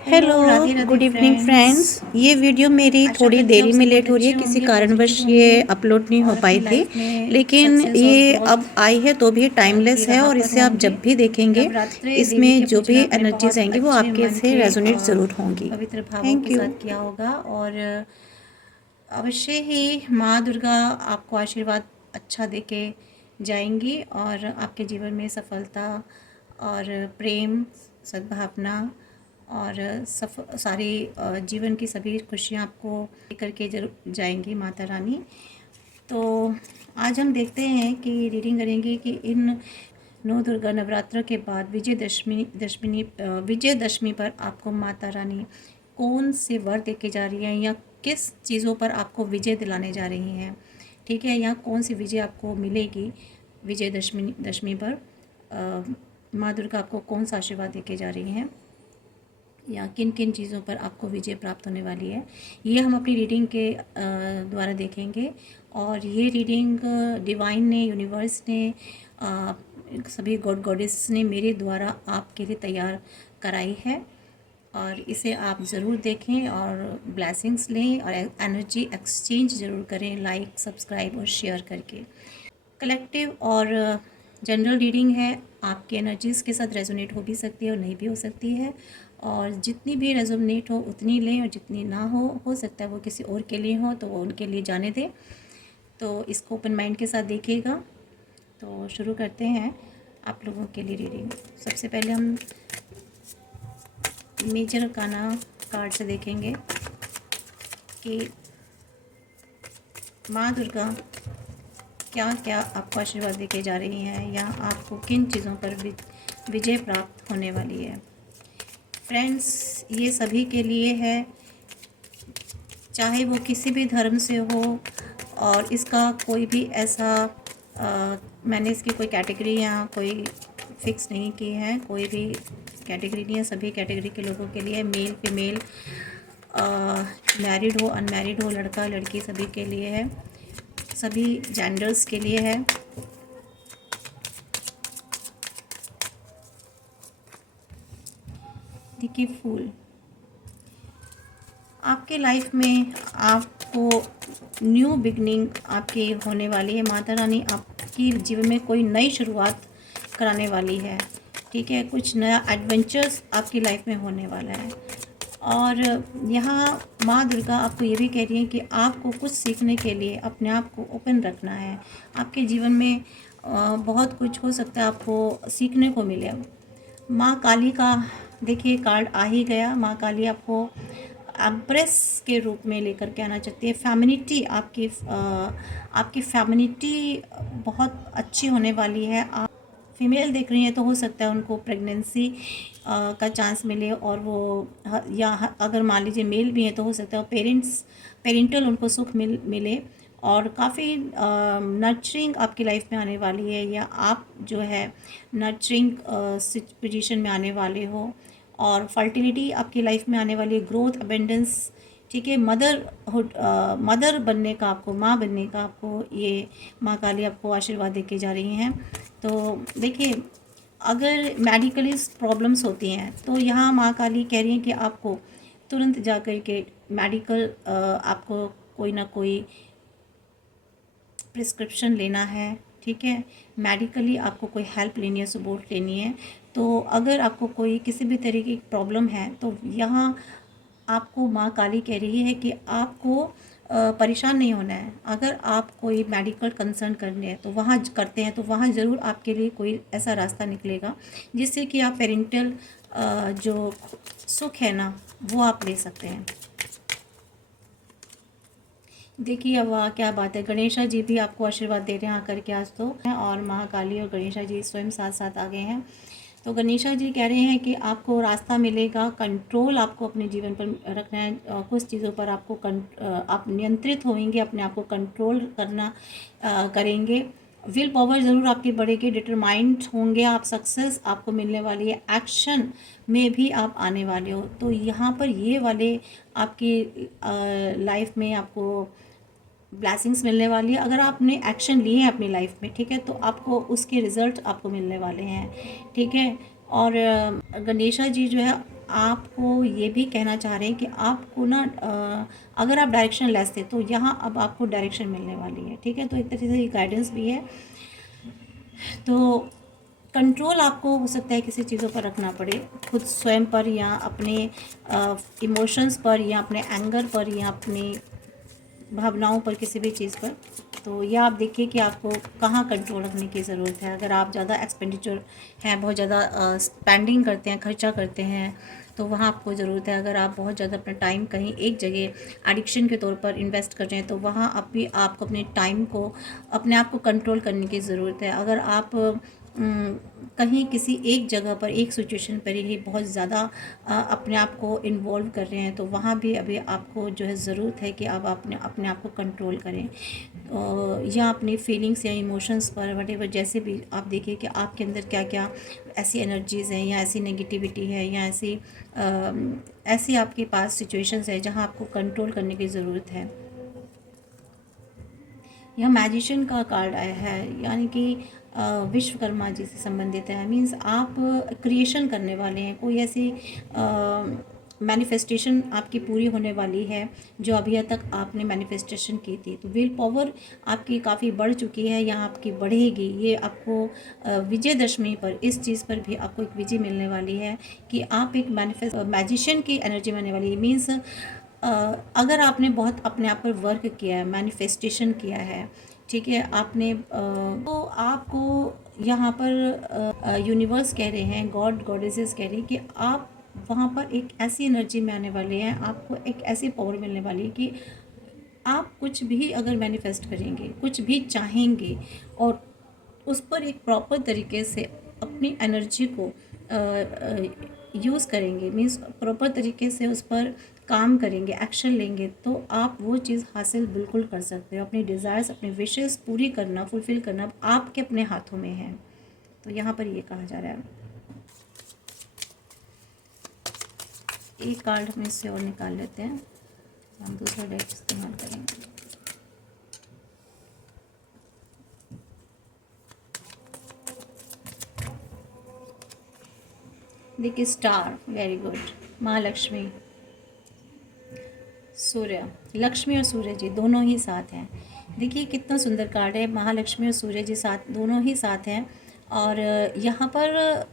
Hello, hello, Radhe Radhe good evening friends. Friends. ये video मेरी आशा थोड़ी करती हूँ आप देरी में सब बहुत लेट हो रही है, अच्छे किसी होंगे, कारणवश पॉजिटिव ये होंगे अपलोड नहीं हो और पाई अपनी थी। लाइफ में लेकिन सक्सेस और ये ग्रोथ अब आई है तो भी की टाइमलेस है राह और पर इसे आप होंगे। जब भी देखेंगे नवरात्रे देवी इसमें के जो पूजन भी आपने एनर्जीज बहुत आएंगी वो अच्छे आपके मन से के रेजोनेट ज़रूर होंगी। पवित्र भावों के थैंक यू। साथ किया होगा और अवश्य ही माँ दुर्गा आपको आशीर्वाद अच्छा देके जाएंगी और आपके जीवन में सफलता और प्रेम, सद्भावना और सारी जीवन की सभी खुशियाँ आपको लेकर के जरूर जाएंगी माता रानी। तो आज हम देखते हैं कि रीडिंग करेंगे कि इन नौ दुर्गा नवरात्र के बाद विजयदशमी पर आपको माता रानी कौन से वर दे के जा रही हैं या किस चीज़ों पर आपको विजय दिलाने जा रही हैं, ठीक है, या कौन सी विजय आपको मिलेगी दशमी पर। माँ दुर्गा आपको कौन सा आशीर्वाद दे के जा रही हैं या किन किन चीज़ों पर आपको विजय प्राप्त होने वाली है, ये हम अपनी रीडिंग के द्वारा देखेंगे। और ये रीडिंग डिवाइन ने, यूनिवर्स ने, सभी गॉड गॉडेस ने मेरे द्वारा आपके लिए तैयार कराई है और इसे आप ज़रूर देखें और ब्लेसिंग्स लें और एनर्जी एक्सचेंज ज़रूर करें, लाइक, सब्सक्राइब और शेयर करके। कलेक्टिव और जनरल रीडिंग है, आपकी एनर्जीज़ के साथ रेजोनेट हो भी सकती है और नहीं भी हो सकती है, और जितनी भी रेजोनेट हो उतनी लें और जितनी ना हो सकता है वो किसी और के लिए हो तो वो उनके लिए जाने दें। तो इसको ओपन माइंड के साथ देखिएगा। तो शुरू करते हैं आप लोगों के लिए रीडिंग। सबसे पहले हम मेजर काना कार्ड से देखेंगे कि माँ दुर्गा क्या क्या आपको आशीर्वाद देके जा रही हैं या आपको किन चीज़ों पर विजय प्राप्त होने वाली है। फ्रेंड्स, ये सभी के लिए है, चाहे वो किसी भी धर्म से हो, और इसका कोई भी ऐसा मैंने इसकी कोई कैटेगरी या कोई फिक्स नहीं की है, कोई भी कैटेगरी नहीं है, सभी कैटेगरी के लोगों के लिए, मेल फीमेल, मैरिड हो अनमैरिड हो, लड़का लड़की, सभी के लिए है, सभी जेंडर्स के लिए है। देखिए, फूल आपके लाइफ में आपको न्यू बिगनिंग आपकी होने वाली है। माता रानी आपकी जीवन में कोई नई शुरुआत कराने वाली है, ठीक है, कुछ नया एडवेंचर्स आपकी लाइफ में होने वाला है। और यहाँ माँ दुर्गा आपको ये भी कह रही है कि आपको कुछ सीखने के लिए अपने आप को ओपन रखना है। आपके जीवन में बहुत कुछ हो सकता है आपको सीखने को मिले। माँ काली का देखिए कार्ड आ ही गया। माँ काली आपको एम्प्रेस के रूप में लेकर के आना चाहती है। फेमिनिटी आपकी फेमिनिटी बहुत अच्छी होने वाली है। आप फीमेल देख रही हैं तो हो सकता है उनको प्रेगनेंसी का चांस मिले, और वो या अगर मान लीजिए मेल भी हैं तो हो सकता है पेरेंटल उनको सुख मिले, और काफ़ी नर्चरिंग आपकी लाइफ में आने वाली है, या आप जो है नर्चरिंग पोजीशन में आने वाले हो, और फर्टिलिटी आपकी लाइफ में आने वाली है, ग्रोथ, अबेंडेंस, ठीक है, मदर बनने का आपको, माँ बनने का आपको ये माँ काली आपको आशीर्वाद देके जा रही हैं। तो देखिए, अगर मेडिकली प्रॉब्लम्स होती हैं तो यहाँ माँ काली कह रही हैं कि आपको तुरंत जा कर के मेडिकल आपको कोई ना कोई प्रिस्क्रिप्शन लेना है, ठीक है, मेडिकली आपको कोई हेल्प लेनी है, सपोर्ट लेनी है। तो अगर आपको कोई किसी भी तरीके की प्रॉब्लम है तो यहाँ आपको माँ काली कह रही है कि आपको परेशान नहीं होना है। अगर आप कोई मेडिकल कंसर्न करने हैं तो वहाँ करते हैं तो वहाँ ज़रूर आपके लिए कोई ऐसा रास्ता निकलेगा जिससे कि आप पेरेंटल जो सुख है ना वो आप ले सकते हैं। देखिए, अब वाह क्या बात है, गणेशा जी भी आपको आशीर्वाद दे रहे हैं आकर के आज तो, और महाकाली और गणेशा जी स्वयं साथ साथ आ गए हैं। तो गणेशा जी कह रहे हैं कि आपको रास्ता मिलेगा, कंट्रोल आपको अपने जीवन पर रखना है, कुछ चीज़ों पर आपको आप नियंत्रित होंगे, अपने आप को कंट्रोल करना करेंगे। विल पावर ज़रूर आपकी बढ़ेगी, डिटरमाइंड होंगे आप, सक्सेस आपको मिलने वाली है, एक्शन में भी आप आने वाले हो। तो यहाँ पर ये वाले आपकी लाइफ में आपको ब्लेसिंग्स मिलने वाली है। अगर आपने एक्शन लिए हैं अपनी लाइफ में, ठीक है, तो आपको उसके रिज़ल्ट आपको मिलने वाले हैं, ठीक है। और गणेशा जी जो है आपको ये भी कहना चाह रहे हैं कि आपको ना अगर आप डायरेक्शन लेस थे तो यहाँ अब आपको डायरेक्शन मिलने वाली है, ठीक है। तो एक तरीके से गाइडेंस भी है। तो कंट्रोल आपको हो सकता है किसी चीज़ों पर रखना पड़े, खुद स्वयं पर या अपने इमोशंस पर या अपने एंगर पर या अपनी भावनाओं पर, किसी भी चीज़ पर। तो यह आप देखिए कि आपको कहाँ कंट्रोल रखने की ज़रूरत है। अगर आप ज़्यादा एक्सपेंडिचर हैं, बहुत ज़्यादा स्पेंडिंग करते हैं, खर्चा करते हैं, तो वहाँ आपको ज़रूरत है। अगर आप बहुत ज़्यादा अपना टाइम कहीं एक जगह एडिक्शन के तौर पर इन्वेस्ट कर रहे हैं, तो वहाँ आप भी आपको अपने टाइम को, अपने आप को कंट्रोल करने की ज़रूरत है। अगर आप कहीं किसी एक जगह पर, एक सिचुएशन पर ही बहुत ज़्यादा अपने आप को इन्वॉल्व कर रहे हैं, तो वहाँ भी अभी आपको जो है ज़रूरत है कि आप अपने आप को कंट्रोल करें, या अपनी फीलिंग्स या इमोशंस पर वटेवर, जैसे भी आप देखिए कि आपके अंदर क्या क्या ऐसी एनर्जीज़ हैं या ऐसी नेगेटिविटी है या ऐसी आपके पास सिचुएशंस है जहाँ आपको कंट्रोल करने की ज़रूरत है। यह मैजिशियन का कार्ड आया है, यानी कि विश्वकर्मा जी से संबंधित है। मीन्स आप क्रिएशन करने वाले हैं, कोई ऐसी मैनिफेस्टेशन आपकी पूरी होने वाली है जो अभी तक आपने मैनिफेस्टेशन की थी। तो विल पावर आपकी काफ़ी बढ़ चुकी है या आपकी बढ़ेगी। ये आपको विजयदशमी पर इस चीज़ पर भी आपको एक विजय मिलने वाली है कि आप एक मैजिशियन की एनर्जी में आने वाली है। मीन्स अगर आपने बहुत अपने आप पर वर्क किया है, मैनिफेस्टेशन किया है, ठीक है, आपने तो आपको यहाँ पर यूनिवर्स कह रहे हैं, गॉड गॉडेसेस कह रही हैं कि आप वहाँ पर एक ऐसी एनर्जी में आने वाले हैं, आपको एक ऐसी पावर मिलने वाली है कि आप कुछ भी अगर मैनिफेस्ट करेंगे, कुछ भी चाहेंगे और उस पर एक प्रॉपर तरीके से अपनी एनर्जी को यूज़ करेंगे, मीन्स प्रॉपर तरीके से उस पर काम करेंगे, एक्शन लेंगे, तो आप वो चीज़ हासिल बिल्कुल कर सकते हो। अपनी डिज़ायर्स, अपनी विशेस पूरी करना, फुलफ़िल करना आपके अपने हाथों में है। तो यहाँ पर ये कहा जा रहा है। एक कार्ड हम इससे और निकाल लेते हैं, हम दूसरा डेक इस्तेमाल करेंगे। देखिए स्टार, वेरी गुड। महालक्ष्मी, सूर्य, लक्ष्मी और सूर्य जी दोनों ही साथ हैं। देखिए कितना सुंदर कार्ड है, महालक्ष्मी और सूर्य जी साथ, दोनों ही साथ हैं। और यहाँ पर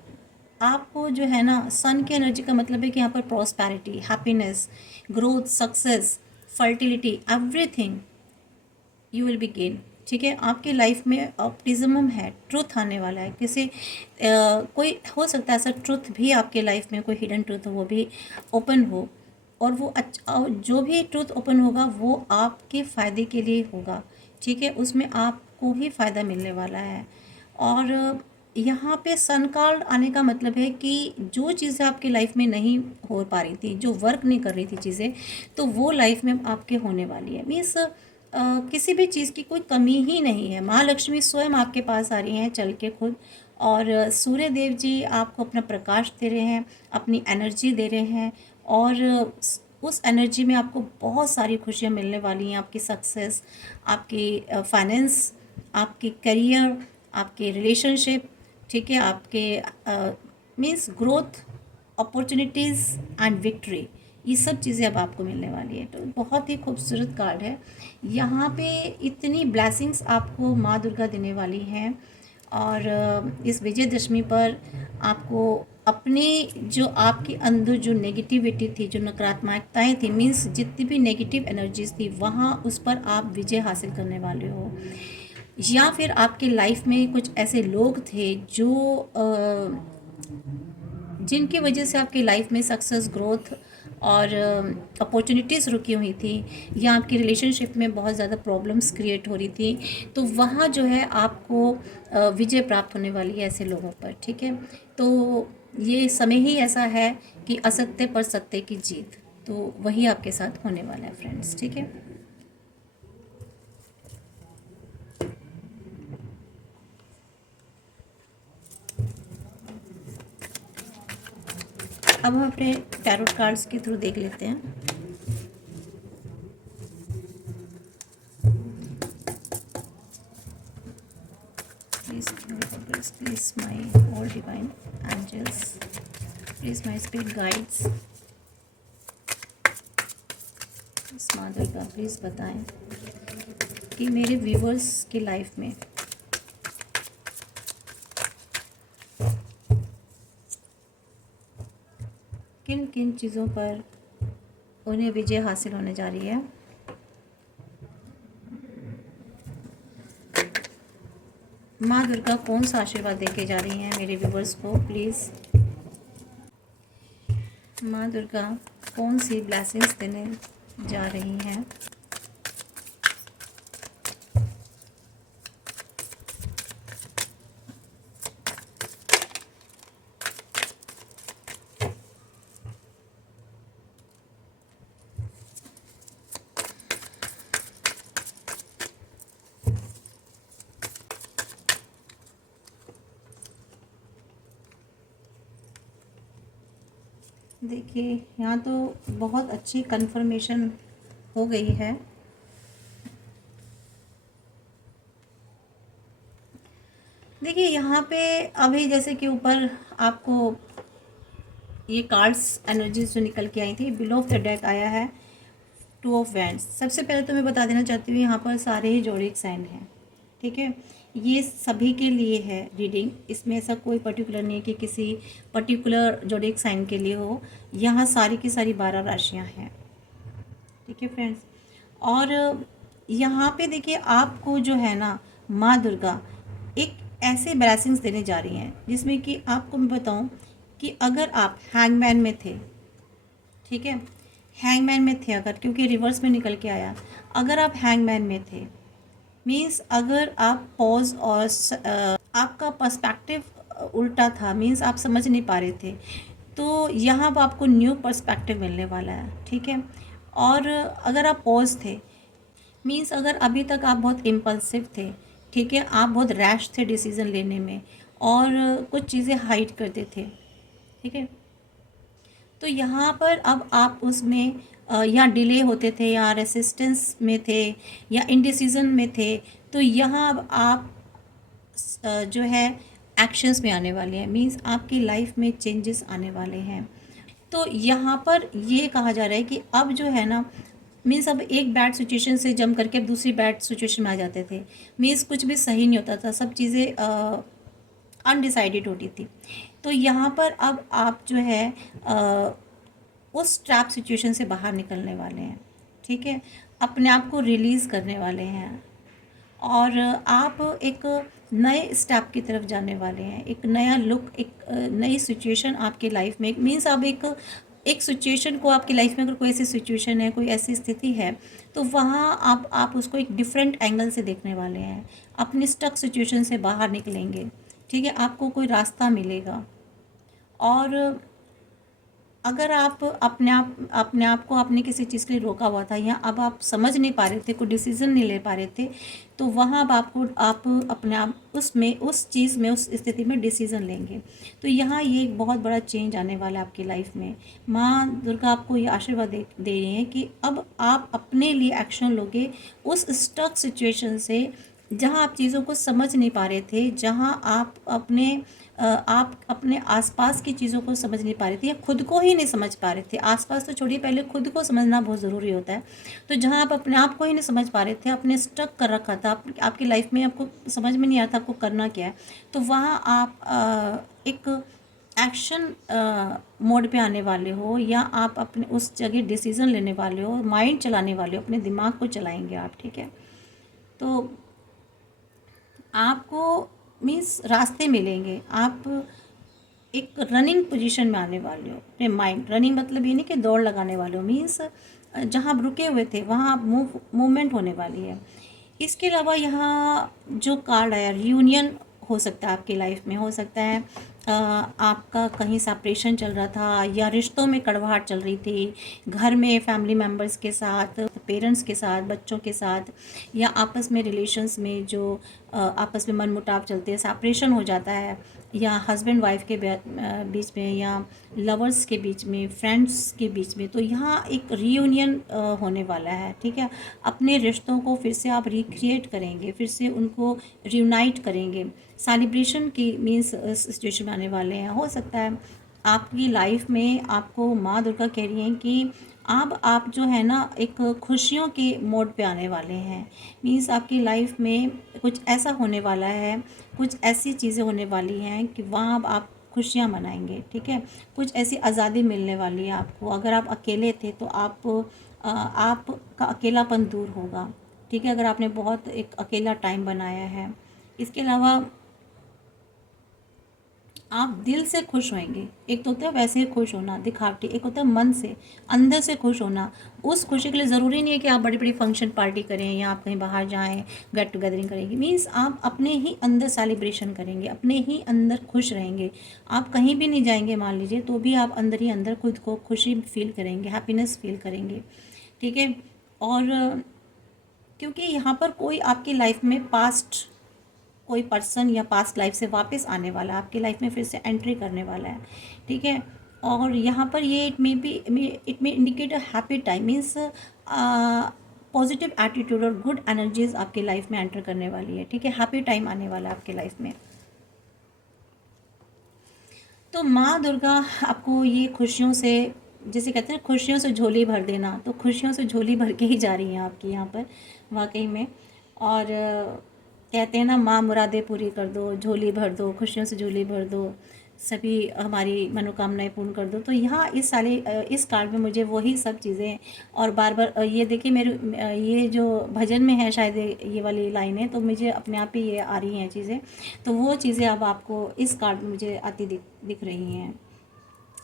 आपको जो है ना, सन की एनर्जी का मतलब है कि यहाँ पर prosperity, happiness, growth, success, fertility, everything you will be gain, ठीक है। आपके लाइफ में ऑप्टिज्म है, ट्रुथ आने वाला है। कोई हो सकता है ऐसा ट्रुथ भी आपके लाइफ में, कोई हिडन ट्रुथ हो, वो भी ओपन हो, और वो अच्छा, जो भी ट्रुथ ओपन होगा वो आपके फ़ायदे के लिए होगा, ठीक है। उसमें आपको ही फ़ायदा मिलने वाला है। और यहाँ पे सन कार्ड आने का मतलब है कि जो चीज़ें आपकी लाइफ में नहीं हो पा रही थी, जो वर्क नहीं कर रही थी चीज़ें, तो वो लाइफ में आपके होने वाली है। मीन्स किसी भी चीज़ की कोई कमी ही नहीं है। महालक्ष्मी स्वयं आपके पास आ रही हैं चल के खुद, और सूर्य देव जी आपको अपना प्रकाश दे रहे हैं, अपनी एनर्जी दे रहे हैं, और उस एनर्जी में आपको बहुत सारी खुशियाँ मिलने वाली हैं। आपकी सक्सेस, आपकी फाइनेंस, आपकी करियर, आपके रिलेशनशिप, ठीक है, आपके means growth, opportunities and victory, ये सब चीज़ें अब आपको मिलने वाली है। तो बहुत ही खूबसूरत कार्ड है। यहाँ पे इतनी ब्लेसिंग्स आपको माँ दुर्गा देने वाली हैं। और इस विजयदशमी पर आपको अपनी जो आपके अंदर जो नेगेटिविटी थी, जो नकारात्मकताएं थी, मीन्स जितनी भी नेगेटिव एनर्जीज थी, वहाँ उस पर आप विजय हासिल करने वाले हो। या फिर आपके लाइफ में कुछ ऐसे लोग थे जो जिनकी वजह से आपकी लाइफ में सक्सेस, ग्रोथ और अपॉर्चुनिटीज़ रुकी हुई थी, या आपकी रिलेशनशिप में बहुत ज़्यादा प्रॉब्लम्स क्रिएट हो रही थी, तो वहाँ जो है आपको विजय प्राप्त होने वाली है ऐसे लोगों पर, ठीक है। तो ये समय ही ऐसा है कि असत्य पर सत्य की जीत, तो वही आपके साथ होने वाला है फ्रेंड्स, ठीक है। अब हम अपने टैरोट कार्ड्स के थ्रू देख लेते हैं। Please my all divine angels please my spirit guides, माँ दुर्गा प्लीज़ बताएं कि मेरे व्यूवर्स की लाइफ में किन किन चीज़ों पर उन्हें विजय हासिल होने जा रही है। माँ दुर्गा कौन सा आशीर्वाद देके जा रही हैं मेरे व्यूवर्स को, प्लीज़। माँ दुर्गा कौन सी ब्लेसिंग्स देने जा रही हैं। देखिए यहाँ तो बहुत अच्छी कंफर्मेशन हो गई है। देखिए यहाँ पे अभी जैसे कि ऊपर आपको ये कार्ड्स एनर्जीज जो निकल के आई थी, बिलो ऑफ द डेक आया है 2 ऑफ वैंड्स। सबसे पहले तो मैं बता देना चाहती हूँ यहाँ पर सारे ही जोडिक साइन हैं, ठीक है। ये सभी के लिए है रीडिंग, इसमें ऐसा कोई पर्टिकुलर नहीं है कि किसी पर्टिकुलर जोडिक साइन के लिए हो। यहाँ सारी की सारी 12 राशियाँ हैं, ठीक है फ्रेंड्स। और यहाँ पे देखिए आपको जो है ना माँ दुर्गा एक ऐसे ब्लेसिंग्स देने जा रही हैं जिसमें कि आपको मैं बताऊँ कि अगर आप हैंगमैन में थे, ठीक है, हैंगमैन में थे अगर, क्योंकि रिवर्स में निकल के आया, अगर आप हैंगमैन में थे मीन्स अगर आप पॉज और आपका पर्सपेक्टिव उल्टा था, मीन्स आप समझ नहीं पा रहे थे, तो यहाँ पर आपको न्यू पर्सपेक्टिव मिलने वाला है, ठीक है। और अगर आप पॉज थे मीन्स अगर अभी तक आप बहुत इम्पल्सिव थे, ठीक है, आप बहुत रैश थे डिसीज़न लेने में और कुछ चीज़ें हाइड करते थे, ठीक है, तो यहाँ पर अब आप उसमें या डिले होते थे या रेसिस्टेंस में थे या इनडिसीजन में थे, तो यहाँ अब आप जो है एक्शंस में आने वाले हैं, मींस आपकी लाइफ में चेंजेस आने वाले हैं। तो यहाँ पर ये कहा जा रहा है कि अब जो है ना मीन्स अब एक बैड सिचुएशन से जम करके अब दूसरी बैड सिचुएशन में आ जाते थे, मीन्स कुछ भी सही नहीं होता था, सब चीज़ें अनडिसाइडेड होती थी। तो यहाँ पर अब आप जो है उस ट्रैप सिचुएशन से बाहर निकलने वाले हैं, ठीक है, अपने आप को रिलीज़ करने वाले हैं और आप एक नए स्टेप की तरफ जाने वाले हैं, एक नया लुक, एक नई सिचुएशन आपकी लाइफ में, मीन्स अब एक सिचुएशन को आपकी लाइफ में अगर कोई ऐसी सिचुएशन है, कोई ऐसी स्थिति है, तो वहाँ आप उसको एक डिफरेंट एंगल से देखने वाले हैं, अपनी स्टक सिचुएशन से बाहर निकलेंगे, ठीक है, आपको कोई रास्ता मिलेगा। और अगर आप अपने आप को आपने किसी चीज़ के लिए रोका हुआ था या अब आप समझ नहीं पा रहे थे, कोई डिसीज़न नहीं ले पा रहे थे, तो वहाँ अब आप अपने आप उस चीज़ में, उस स्थिति में डिसीज़न लेंगे। तो यहाँ ये एक बहुत बड़ा चेंज आने वाला है आपकी लाइफ में। माँ दुर्गा आपको ये आशीर्वाद दे रही हैं कि अब आप अपने लिए एक्शन लोगे उस स्टक सिचुएशन से, जहाँ आप चीज़ों को समझ नहीं पा रहे थे, जहाँ आप अपने आसपास की चीज़ों को समझ नहीं पा रहे थे या खुद को ही नहीं समझ पा रहे थे। आसपास तो छोड़िए, पहले खुद को समझना बहुत ज़रूरी होता है। तो जहाँ आप अपने आप को ही नहीं समझ पा रहे थे, आपने स्टक कर रखा था, आपकी लाइफ में आपको समझ में नहीं आता आपको करना क्या है, तो वहाँ आप एक एक्शन मोड पे आने वाले हो या आप अपने उस जगह डिसीज़न लेने वाले हो, माइंड चलाने वाले हो, अपने दिमाग को चलाएंगे आप, ठीक है। तो आपको मीन्स रास्ते मिलेंगे, आप एक रनिंग पोजीशन में आने वाले हो, अपने माइंड, रनिंग मतलब ये नहीं कि दौड़ लगाने वाले हो, मीन्स जहाँ आप रुके हुए थे वहाँ आप मूवमेंट होने वाली है। इसके अलावा यहाँ जो कार्ड आया, रियूनियन हो सकता है आपकी लाइफ में, हो सकता है आपका कहीं सेपरेशन चल रहा था या रिश्तों में कड़वाहट चल रही थी, घर में फैमिली मेम्बर्स के साथ, पेरेंट्स के साथ, बच्चों के साथ, या आपस में रिलेशंस में जो आपस में मनमुटाव चलते हैं, सेपरेशन हो जाता है, या हस्बैंड वाइफ के बीच में, या लवर्स के बीच में, फ्रेंड्स के बीच में। तो यहाँ एक रीयूनियन होने वाला है, ठीक है। अपने रिश्तों को फिर से आप रिक्रिएट करेंगे, फिर से उनको रियूनाइट करेंगे, सेलिब्रेशन की मीन्स सिचुएशन में आने वाले हैं। हो सकता है आपकी लाइफ में आपको माँ दुर्गा कह रही हैं कि अब आप जो है ना एक खुशियों के मोड पे आने वाले हैं। मीन्स आपकी लाइफ में कुछ ऐसा होने वाला है, कुछ ऐसी चीज़ें होने वाली हैं कि वहाँ अब आप खुशियाँ मनाएंगे। ठीक है, कुछ ऐसी आज़ादी मिलने वाली है आपको। अगर आप अकेले थे तो आपका अकेलापन दूर होगा। ठीक है, अगर आपने बहुत एक अकेला टाइम बनाया है। इसके अलावा आप दिल से खुश होंगे। एक तो होता है वैसे ही खुश होना दिखावटी, एक होता है मन से अंदर से खुश होना। उस खुशी के लिए ज़रूरी नहीं है कि आप बड़ी बड़ी फंक्शन पार्टी करें या आप कहीं बाहर जाएं, गेट टुगेदरिंग करेंगे। मीन्स आप अपने ही अंदर सेलिब्रेशन करेंगे, अपने ही अंदर खुश रहेंगे। आप कहीं भी नहीं जाएंगे मान लीजिए, तो भी आप अंदर ही अंदर खुद को खुशी फील करेंगे, हैप्पीनेस फील करेंगे। ठीक है, और क्योंकि यहाँ पर कोई आपकी लाइफ में कोई पर्सन या पास्ट लाइफ से वापस आने वाला है, आपकी लाइफ में फिर से एंट्री करने वाला है। ठीक है, और यहाँ पर ये it may indicate a happy time. Means positive attitude और गुड एनर्जीज आपकी लाइफ में एंटर करने वाली है। ठीक है, हैप्पी टाइम आने वाला है आपकी लाइफ में। तो माँ दुर्गा आपको ये खुशियों से, जैसे कहते हैं खुशियों से झोली भर देना, तो खुशियों से झोली भर के ही जा रही हैं आपकी यहाँ पर वाकई में। और कहते हैं ना, माँ मुरादें पूरी कर दो, झोली भर दो, खुशियों से झोली भर दो, सभी हमारी मनोकामनाएं पूर्ण कर दो। तो यहाँ इस कार्ड में मुझे वही सब चीज़ें, और बार बार ये देखिए मेरे ये जो भजन में है शायद ये वाली लाइनें, तो मुझे अपने आप ही ये आ रही हैं चीज़ें। तो वो चीज़ें अब आपको इस कार्ड में मुझे आती दिख रही हैं।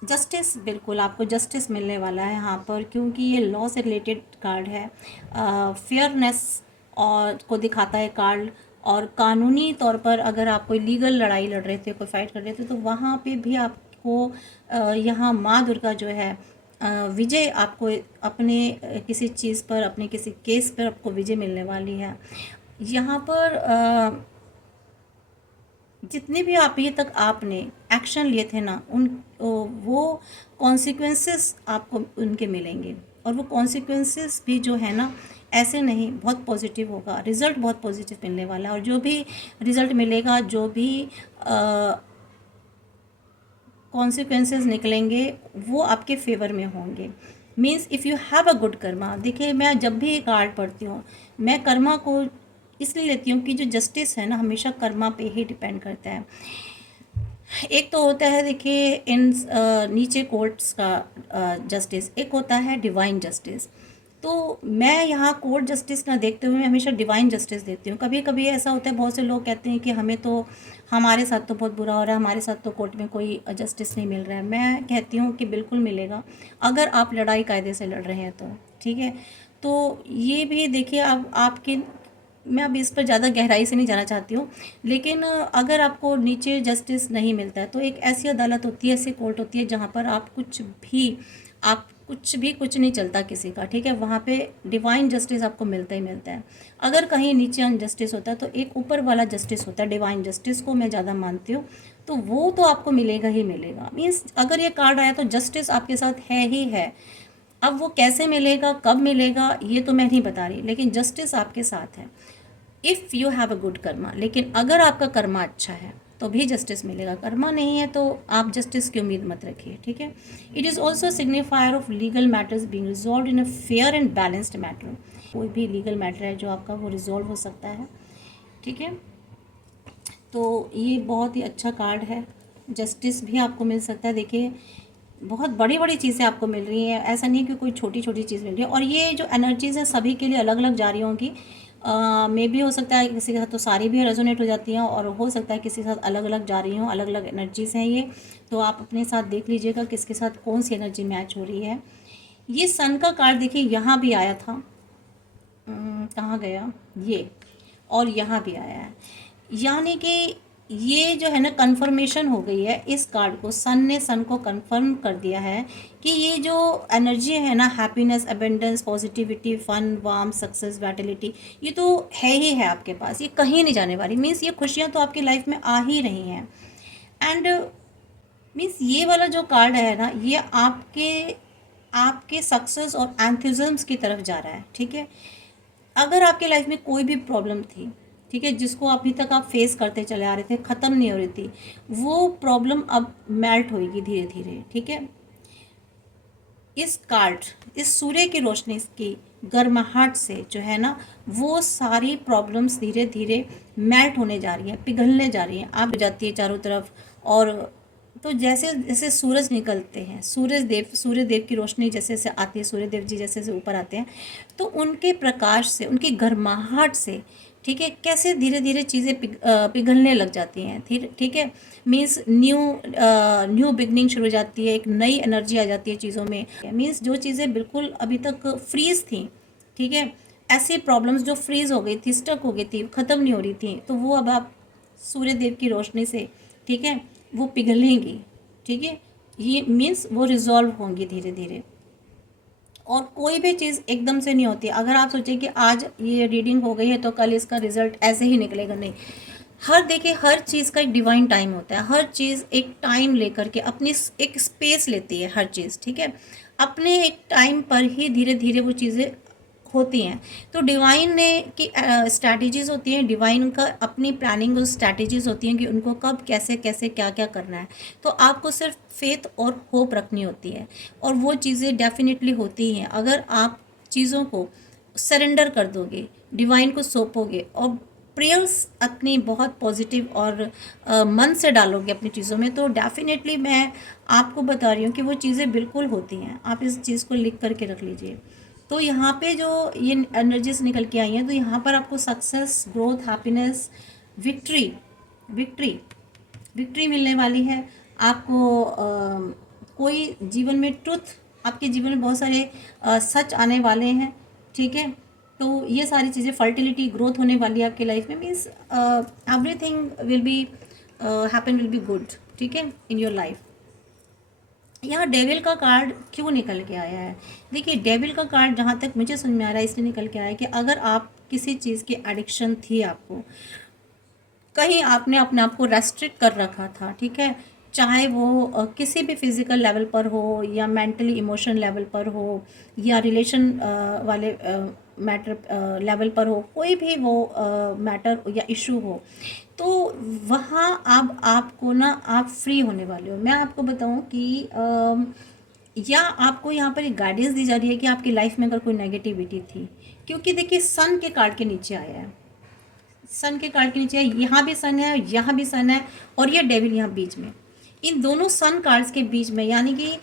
जस्टिस, बिल्कुल आपको जस्टिस मिलने वाला है यहाँ पर, क्योंकि ये लॉ से रिलेटेड कार्ड है। फेयरनेस और को दिखाता है कार्ड। और कानूनी तौर पर अगर आप कोई लीगल लड़ाई लड़ रहे थे, कोई फाइट कर रहे थे, तो वहाँ पे भी आपको यहाँ माँ दुर्गा जो है विजय, आपको अपने किसी चीज़ पर, अपने किसी केस पर आपको विजय मिलने वाली है। यहाँ पर जितने भी आप ये तक आपने एक्शन लिए थे ना, वो कॉन्सिक्वेंसेस आपको उनके मिलेंगे। और वो कॉन्सिक्वेंसेस भी जो है ना, ऐसे नहीं, बहुत पॉजिटिव होगा, रिज़ल्ट बहुत पॉजिटिव मिलने वाला है। और जो भी रिज़ल्ट मिलेगा, जो भी कॉन्सिक्वेंसेस निकलेंगे, वो आपके फेवर में होंगे। Means if you have a good Karma. देखिए, मैं जब भी एक कार्ड पढ़ती हूँ, मैं कर्मा को इसलिए लेती हूँ कि जो जस्टिस है ना, हमेशा कर्मा पे ही डिपेंड करता है। एक तो होता है देखिए नीचे कोर्ट्स का जस्टिस, एक होता है डिवाइन जस्टिस। तो मैं यहाँ कोर्ट जस्टिस ना देखते हुए मैं हमेशा डिवाइन जस्टिस देखती हूँ। कभी कभी ऐसा होता है, बहुत से लोग कहते हैं कि हमारे साथ तो बहुत बुरा हो रहा है, हमारे साथ तो कोर्ट में कोई जस्टिस नहीं मिल रहा है। मैं कहती हूँ कि बिल्कुल मिलेगा, अगर आप लड़ाई कायदे से लड़ रहे हैं तो। ठीक है, तो ये भी देखिए, अब आपके, मैं अब इस पर ज़्यादा गहराई से नहीं जाना चाहती हूँ, लेकिन अगर आपको नीचे जस्टिस नहीं मिलता है, तो एक ऐसी अदालत होती है, ऐसी कोर्ट होती है जहाँ पर कुछ नहीं चलता किसी का। ठीक है, वहाँ पे डिवाइन जस्टिस आपको मिलता ही मिलता है। अगर कहीं नीचे अनजस्टिस होता है, तो एक ऊपर वाला जस्टिस होता है, डिवाइन जस्टिस को मैं ज़्यादा मानती हूँ, तो वो तो आपको मिलेगा ही मिलेगा। मीन्स अगर ये कार्ड आया तो जस्टिस आपके साथ है ही है। अब वो कैसे मिलेगा, कब मिलेगा, ये तो मैं नहीं बता रही, लेकिन जस्टिस आपके साथ है if you have a good Karma. लेकिन अगर आपका कर्मा अच्छा है तो भी जस्टिस मिलेगा, कर्मा नहीं है तो आप जस्टिस की उम्मीद मत रखिए। ठीक है, it is also signifier of legal matters being resolve in a fair and balanced matter. कोई भी लीगल मैटर है जो आपका, वो रिजॉल्व हो सकता है। ठीक है, तो ये बहुत ही अच्छा कार्ड है। जस्टिस भी आपको मिल सकता है। देखिए, बहुत बड़ी बड़ी चीज़ें आपको मिल रही हैं, ऐसा नहीं कि कोई छोटी छोटी चीज़ मिल रही है। और ये जो एनर्जीज़ हैं सभी के लिए अलग अलग जा रही होंगी। मे भी हो सकता है किसी के साथ तो सारी भी रेजोनेट हो जाती हैं, और हो सकता है किसी के साथ अलग अलग जा रही हों, अलग अलग एनर्जीज़ हैं ये। तो आप अपने साथ देख लीजिएगा किसके साथ कौन सी एनर्जी मैच हो रही है। ये सन का कार्ड देखिए यहाँ भी आया था, कहाँ गया ये, और यहाँ भी आया है। यानी कि ये जो है ना, कंफर्मेशन हो गई है इस कार्ड को, सन को कंफर्म कर दिया है कि ये जो एनर्जी है ना, happiness, abundance, positivity, fun, warm, success, vitality, ये तो है ही है आपके पास, ये कहीं नहीं जाने वाली। मीन्स ये खुशियाँ तो आपकी लाइफ में आ ही रही हैं। एंड मीन्स ये वाला जो कार्ड है ना, ये आपके सक्सेस और एंथुजम्स की तरफ जा रहा है। ठीक है, अगर आपके लाइफ में कोई भी प्रॉब्लम थी, ठीक है, जिसको अभी तक आप फेस करते चले आ रहे थे, ख़त्म नहीं हो रही थी, वो प्रॉब्लम अब मेल्ट होएगी धीरे धीरे। ठीक है, इस सूर्य की रोशनी की गर्माहट से जो है ना, वो सारी प्रॉब्लम्स धीरे धीरे मेल्ट होने जा रही है, पिघलने जा रही हैं, आप हो जाती है चारों तरफ। और तो जैसे जैसे सूरज निकलते हैं, सूर्य देव की रोशनी जैसे जैसे आती है, सूर्य देव जी जैसे जैसे ऊपर आते हैं, तो उनके प्रकाश से, उनकी गर्माहट से, ठीक है, कैसे धीरे धीरे चीज़ें पिघलने लग जाती हैं। ठीक है, मीन्स न्यू बिगनिंग शुरू हो जाती है, एक नई एनर्जी आ जाती है चीज़ों में। मीन्स जो चीज़ें बिल्कुल अभी तक फ्रीज थी, ठीक है, ऐसी प्रॉब्लम्स जो फ्रीज हो गई थी, स्टक हो गई थी, ख़त्म नहीं हो रही थी, तो वो अब आप सूर्य देव की रोशनी से, ठीक है, वो पिघलेंगी। ठीक है, ये मीन्स वो रिजॉल्व होंगी धीरे धीरे। और कोई भी चीज़ एकदम से नहीं होती। अगर आप सोचें कि आज ये रीडिंग हो गई है तो कल इसका रिजल्ट ऐसे ही निकलेगा, नहीं। देखिए, हर चीज़ का एक डिवाइन टाइम होता है। हर चीज़ एक टाइम लेकर के अपनी एक स्पेस लेती है हर चीज़। ठीक है, अपने एक टाइम पर ही धीरे धीरे वो चीज़ें होती हैं। तो डिवाइन ने की स्ट्रैटेजीज़ होती हैं, डिवाइन का अपनी प्लानिंग और स्ट्रैटेजीज़ होती हैं कि उनको कब कैसे कैसे क्या क्या करना है। तो आपको सिर्फ फेथ और होप रखनी होती है, और वो चीज़ें डेफिनेटली होती हैं अगर आप चीज़ों को सरेंडर कर दोगे, डिवाइन को सौंपोगे, और प्रेयर्स अपनी बहुत पॉजिटिव और मन से डालोगे अपनी चीज़ों में, तो डेफिनेटली मैं आपको बता रही हूँ कि वो चीज़ें बिल्कुल होती हैं। आप इस चीज़ को लिख करके रख लीजिए। तो यहाँ पे जो ये एनर्जीज निकल के आई हैं, तो यहाँ पर आपको success, growth, happiness, victory victory victory मिलने वाली है आपको। कोई जीवन में ट्रुथ, आपके जीवन में बहुत सारे सच आने वाले हैं। ठीक है, तो ये सारी चीज़ें, फर्टिलिटी, ग्रोथ होने वाली है आपकी लाइफ में। Means everything will be happen, will be good. ठीक है, इन योर लाइफ। यहाँ डेविल का कार्ड क्यों निकल के आया है? देखिए, डेविल का कार्ड जहाँ तक मुझे समझ में आ रहा है इसलिए निकल के आया है कि अगर आप किसी चीज़ की एडिक्शन थी, आपको कहीं आपने अपने आप को रेस्ट्रिक्ट कर रखा था, ठीक है, चाहे वो किसी भी फिजिकल लेवल पर हो, या मेंटली इमोशन लेवल पर हो, या रिलेशन वाले मैटर लेवल पर हो, कोई भी वो मैटर या इशू हो, तो वहाँ अब आपको ना, आप फ्री होने वाले हो। मैं आपको बताऊँ कि या आपको यहाँ पर एक गाइडेंस दी जा रही है कि आपकी लाइफ में अगर कोई नेगेटिविटी थी, क्योंकि देखिए सन के कार्ड के नीचे आया है, सन के कार्ड के नीचे है, यहाँ भी सन है, यहाँ भी सन है, और ये डेविल यहाँ बीच में, इन दोनों सन कार्ड्स के बीच में। यानी कि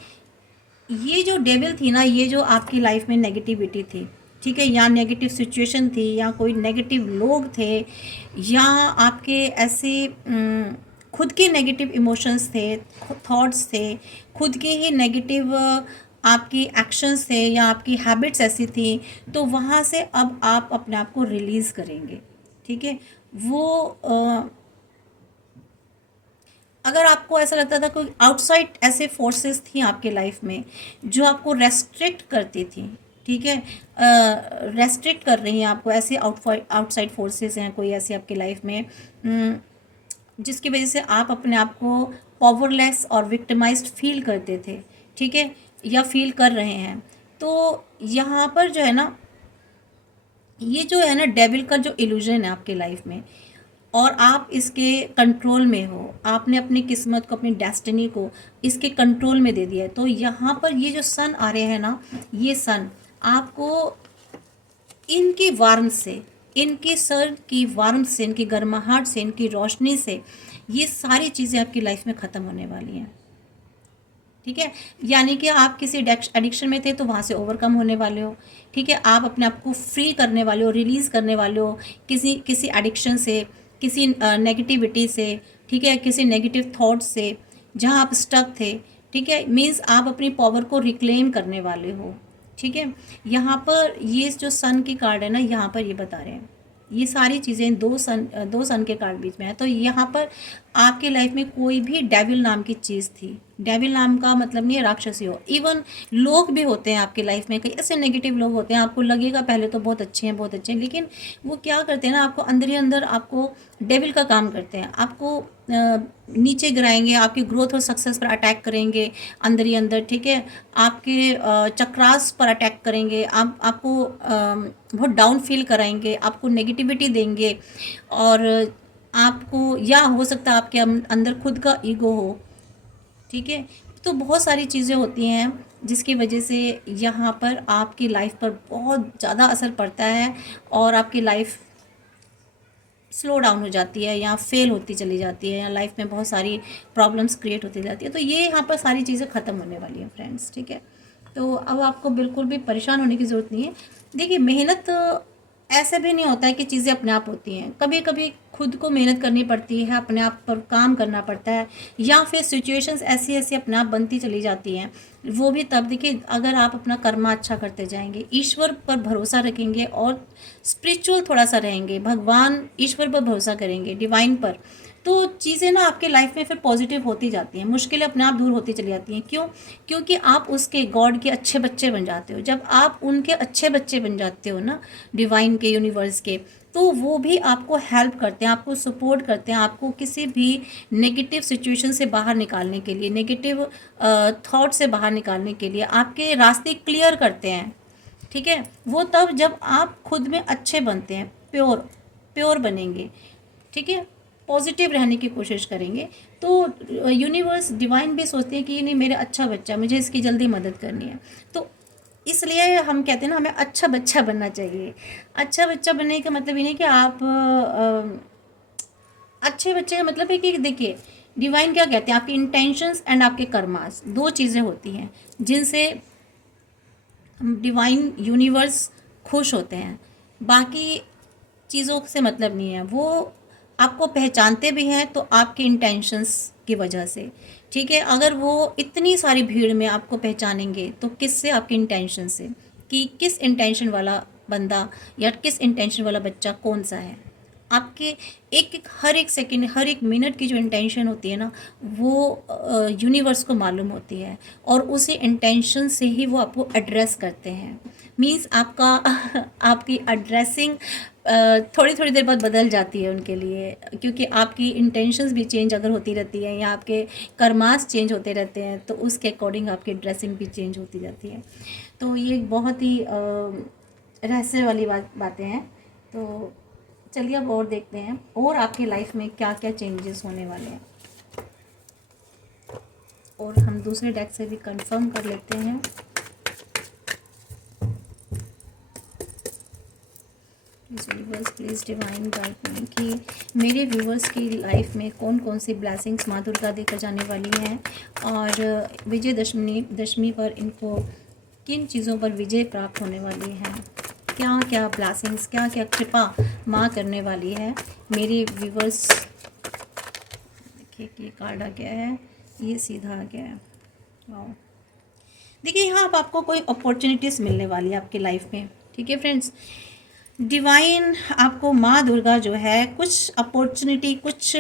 ये जो डेविल थी ना, ये जो आपकी लाइफ में नेगेटिविटी थी, ठीक है, या नेगेटिव सिचुएशन थी, या कोई नेगेटिव लोग थे, या आपके ऐसे खुद के नेगेटिव इमोशंस थे, थॉट्स थे, खुद के ही नेगेटिव आपकी एक्शंस थे, या आपकी हैबिट्स ऐसी थी, तो वहाँ से अब आप अपने आप को रिलीज़ करेंगे। ठीक है, वो अगर आपको ऐसा लगता था कोई आउटसाइड ऐसे फोर्सेस थी आपके लाइफ में जो आपको रेस्ट्रिक्ट करती थी, ठीक है, रेस्ट्रिक्ट कर रही हैं आपको, ऐसे आउटसाइड फोर्सेस हैं कोई ऐसी आपकी लाइफ में, जिसकी वजह से आप अपने आप को पावरलेस और विक्टिमाइज्ड फील करते थे, ठीक है, या फील कर रहे हैं। तो यहाँ पर जो है ना, ये जो है ना, डेविल का जो इल्यूजन है आपके लाइफ में, और आप इसके कंट्रोल में हो, आपने अपनी किस्मत को, अपनी डेस्टिनी को इसके कंट्रोल में दे दिया है। तो यहाँ पर ये जो सन आ रहे हैं ना, ये सन आपको इनकी वार्मथ से, इनकी सर की वार्मथ से, इनकी गर्माहट से, इनकी रोशनी से, ये सारी चीज़ें आपकी लाइफ में ख़त्म होने वाली हैं। ठीक है, यानी कि आप किसी एडिक्शन में थे तो वहाँ से ओवरकम होने वाले हो। ठीक है, आप अपने आप को फ्री करने वाले हो, रिलीज़ करने वाले हो किसी एडिक्शन से, किसी नेगेटिविटी से, ठीक है, किसी नेगेटिव थॉट से जहाँ आप स्टक थे। ठीक है, मीन्स आप अपनी पावर को रिक्लेम करने वाले हो। ठीक है, यहाँ पर ये जो सन की कार्ड है ना, यहाँ पर ये बता रहे हैं, ये सारी चीज़ें दो सन के कार्ड बीच में है। तो यहाँ पर आपके लाइफ में कोई भी डेविल नाम की चीज़ थी, डेविल नाम का मतलब नहीं है राक्षसी हो। इवन लोग भी होते हैं आपकी लाइफ में, कई ऐसे नेगेटिव लोग होते हैं, आपको लगेगा पहले तो बहुत अच्छे हैं बहुत अच्छे हैं, लेकिन वो क्या करते हैं ना, आपको अंदर ही अंदर आपको डेविल का काम करते हैं, आपको नीचे गिराएंगे, आपकी ग्रोथ और सक्सेस पर अटैक करेंगे अंदर ही अंदर, ठीक है। आपके चक्रास पर अटैक करेंगे, आपको बहुत डाउन फील कराएंगे, आपको नेगेटिविटी देंगे, और आपको, या हो सकता है आपके अंदर खुद का ईगो हो, ठीक है। तो बहुत सारी चीज़ें होती हैं जिसकी वजह से यहाँ पर आपकी लाइफ पर बहुत ज़्यादा असर पड़ता है, और आपकी लाइफ स्लो डाउन हो जाती है या फेल होती चली जाती है, या लाइफ में बहुत सारी प्रॉब्लम्स क्रिएट होती जाती है। तो ये यहाँ पर सारी चीज़ें ख़त्म होने वाली हैं फ्रेंड्स, ठीक है। तो अब आपको बिल्कुल भी परेशान होने की ज़रूरत नहीं है। देखिए, मेहनत ऐसे भी नहीं होता है कि चीज़ें अपने आप होती हैं, कभी कभी खुद को मेहनत करनी पड़ती है, अपने आप पर काम करना पड़ता है, या फिर सिचुएशंस ऐसी ऐसी अपने आप बनती चली जाती हैं। वो भी तब, देखिए, अगर आप अपना कर्मा अच्छा करते जाएंगे, ईश्वर पर भरोसा रखेंगे और स्पिरिचुअल थोड़ा सा रहेंगे, भगवान ईश्वर पर भरोसा करेंगे, डिवाइन पर, तो चीज़ें ना आपके लाइफ में फिर पॉजिटिव होती जाती हैं, मुश्किलें अपने आप दूर होती चली जाती हैं। क्यों? क्योंकि आप उसके गॉड के अच्छे बच्चे बन जाते हो। जब आप उनके अच्छे बच्चे बन जाते हो ना, डिवाइन के, यूनिवर्स के, तो वो भी आपको हेल्प करते हैं, आपको सपोर्ट करते हैं, आपको किसी भी नेगेटिव सिचुएशन से बाहर निकालने के लिए, नेगेटिव थॉट से बाहर निकालने के लिए आपके रास्ते क्लियर करते हैं, ठीक है। वो तब जब आप खुद में अच्छे बनते हैं, प्योर प्योर बनेंगे, ठीक है, पॉजिटिव रहने की कोशिश करेंगे, तो यूनिवर्स, डिवाइन भी सोचते हैं कि ये नहीं, मेरे अच्छा बच्चा, मुझे इसकी जल्दी मदद करनी है। तो इसलिए हम कहते हैं ना, हमें अच्छा बच्चा बनना चाहिए। अच्छा बच्चा बनने का मतलब ये नहीं कि आप अच्छे बच्चे का मतलब है कि देखिए, डिवाइन क्या कहते हैं, आपके इंटेंशंस एंड आपके कर्मास, दो चीज़ें होती हैं जिनसे डिवाइन यूनिवर्स खुश होते हैं। बाकी चीज़ों से मतलब नहीं है, वो आपको पहचानते भी हैं तो आपके इंटेंशंस की वजह से, ठीक है। अगर वो इतनी सारी भीड़ में आपको पहचानेंगे तो किससे? आपके इंटेंशन से, कि किस इंटेंशन वाला बंदा या किस इंटेंशन वाला बच्चा कौन सा है। आपके एक एक हर एक सेकंड, हर एक मिनट की जो इंटेंशन होती है ना, वो यूनिवर्स को मालूम होती है, और उसी इंटेंशन से ही वो आपको एड्रेस करते हैं। मींस आपका आपकी एड्रेसिंग थोड़ी थोड़ी देर बाद बदल जाती है उनके लिए, क्योंकि आपकी इंटेंशंस भी चेंज अगर होती रहती है, या आपके कर्मास चेंज होते रहते हैं, तो उसके अकॉर्डिंग आपकी ड्रेसिंग भी चेंज होती जाती है। तो ये बहुत ही रहस्य वाली बातें हैं। तो चलिए अब और देखते हैं और आपकी लाइफ में क्या क्या चेंजेस होने वाले हैं, और हम दूसरे डेक से भी कंफर्म कर लेते हैं। Viewers, please divine guide me कि मेरे व्यूवर्स की लाइफ में कौन कौन सी ब्लेसिंग्स माँ दुर्गा देकर जाने वाली हैं, और विजयदशमी पर इनको किन चीज़ों पर विजय प्राप्त होने वाली है, क्या क्या ब्लेसिंग्स, क्या क्या कृपा माँ करने वाली है मेरे व्यूवर्स। देखिए कि ये कार्ड आ गया है, ये सीधा आ गया है। वाओ, देखिए यहाँ अब आपको कोई अपॉर्चुनिटीज़ मिलने वाली है आपकी लाइफ में, ठीक है फ्रेंड्स। डिवाइन आपको, माँ दुर्गा जो है, कुछ अपॉर्चुनिटी, कुछ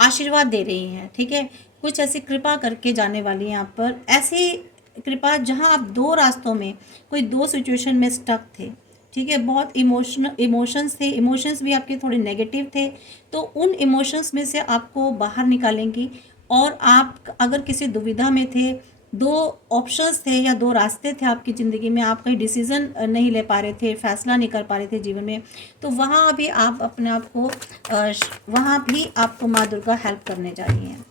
आशीर्वाद दे रही हैं, ठीक है। कुछ ऐसी कृपा करके जाने वाली हैं आप पर, ऐसी कृपा जहाँ आप दो रास्तों में, कोई दो सिचुएशन में स्टक थे, ठीक है। बहुत इमोशंस थे, इमोशंस भी आपके थोड़े नेगेटिव थे, तो उन इमोशंस में से आपको बाहर निकालेंगी। और आप अगर किसी दुविधा में थे, दो ऑप्शंस थे या दो रास्ते थे आपकी ज़िंदगी में, आप कहीं डिसीज़न नहीं ले पा रहे थे, फैसला नहीं कर पा रहे थे जीवन में, तो वहाँ भी आप अपने आप को, वहाँ भी आपको माँ दुर्गा हेल्प करने जा रही हैं।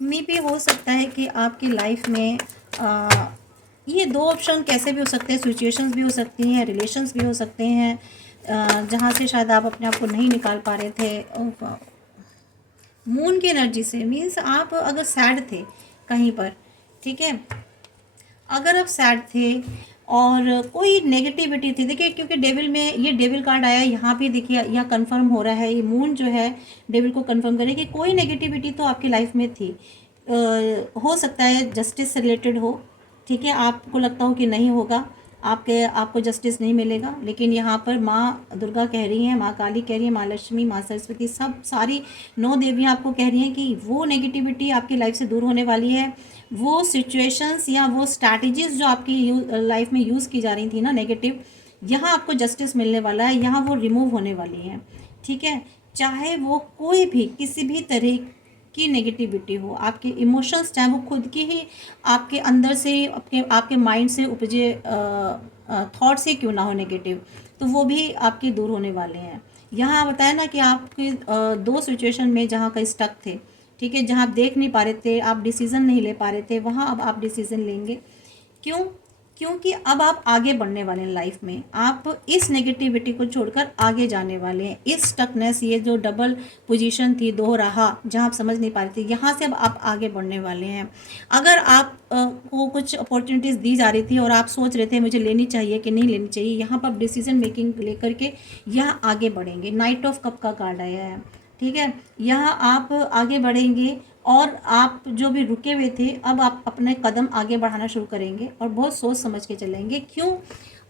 मे भी हो सकता है कि आपकी लाइफ में ये दो ऑप्शन कैसे भी हो सकते हैं, सिचुएशंस भी हो सकती हैं, रिलेशंस भी हो सकते हैं, जहाँ से शायद आप अपने आप को नहीं निकाल पा रहे थे मून की एनर्जी से। मीन्स आप अगर सैड थे कहीं पर, ठीक है, अगर आप सैड थे और कोई नेगेटिविटी थी, देखिए क्योंकि डेविल में ये डेविल कार्ड आया है, यहाँ भी देखिए यह कंफर्म हो रहा है, ये मून जो है डेविल को कंफर्म करे कि कोई नेगेटिविटी तो आपकी लाइफ में थी। हो सकता है जस्टिस से रिलेटेड हो, ठीक है, आपको लगता हो कि नहीं होगा, आपको जस्टिस नहीं मिलेगा। लेकिन यहाँ पर माँ दुर्गा कह रही हैं, माँ काली कह रही है, माँ लक्ष्मी, माँ सरस्वती, सब सारी 9 देवियाँ आपको कह रही हैं कि वो नेगेटिविटी आपकी लाइफ से दूर होने वाली है। वो सिचुएशंस या वो स्ट्रैटेजीज जो आपकी लाइफ में यूज़ की जा रही थी ना नेगेटिव, यहाँ आपको जस्टिस मिलने वाला है, यहाँ वो रिमूव होने वाली है। ठीक है, चाहे वो कोई भी किसी भी तरह की नेगेटिविटी हो, आपके इमोशंस चाहे वो खुद की ही आपके अंदर से आपके माइंड से उपजे थॉट से क्यों ना हो नेगेटिव, तो वो भी आपके दूर होने वाले हैं। यहाँ बताया ना कि आपके 2 सिचुएशन में जहाँ कहीं स्टक थे, ठीक है, जहाँ आप देख नहीं पा रहे थे, आप डिसीज़न नहीं ले पा रहे थे, वहाँ अब आप डिसीज़न लेंगे। क्यों? क्योंकि अब आप आगे बढ़ने वाले हैं लाइफ में, आप इस नेगेटिविटी को छोड़कर आगे जाने वाले हैं। इस स्टकनेस, ये जो डबल पोजीशन थी, दो राह जहाँ आप समझ नहीं पा रहे थे, यहाँ से अब आप आगे बढ़ने वाले हैं। अगर आप को कुछ अपॉर्चुनिटीज़ दी जा रही थी और आप सोच रहे थे मुझे लेनी चाहिए कि नहीं लेनी चाहिए, यहाँ पर आप डिसीजन मेकिंग लेकर के यहाँ आगे बढ़ेंगे। नाइट ऑफ कप का कार्ड आया है, ठीक है, यहाँ आप आगे बढ़ेंगे और आप जो भी रुके हुए थे अब आप अपने कदम आगे बढ़ाना शुरू करेंगे और बहुत सोच समझ के चलेंगे। क्यों?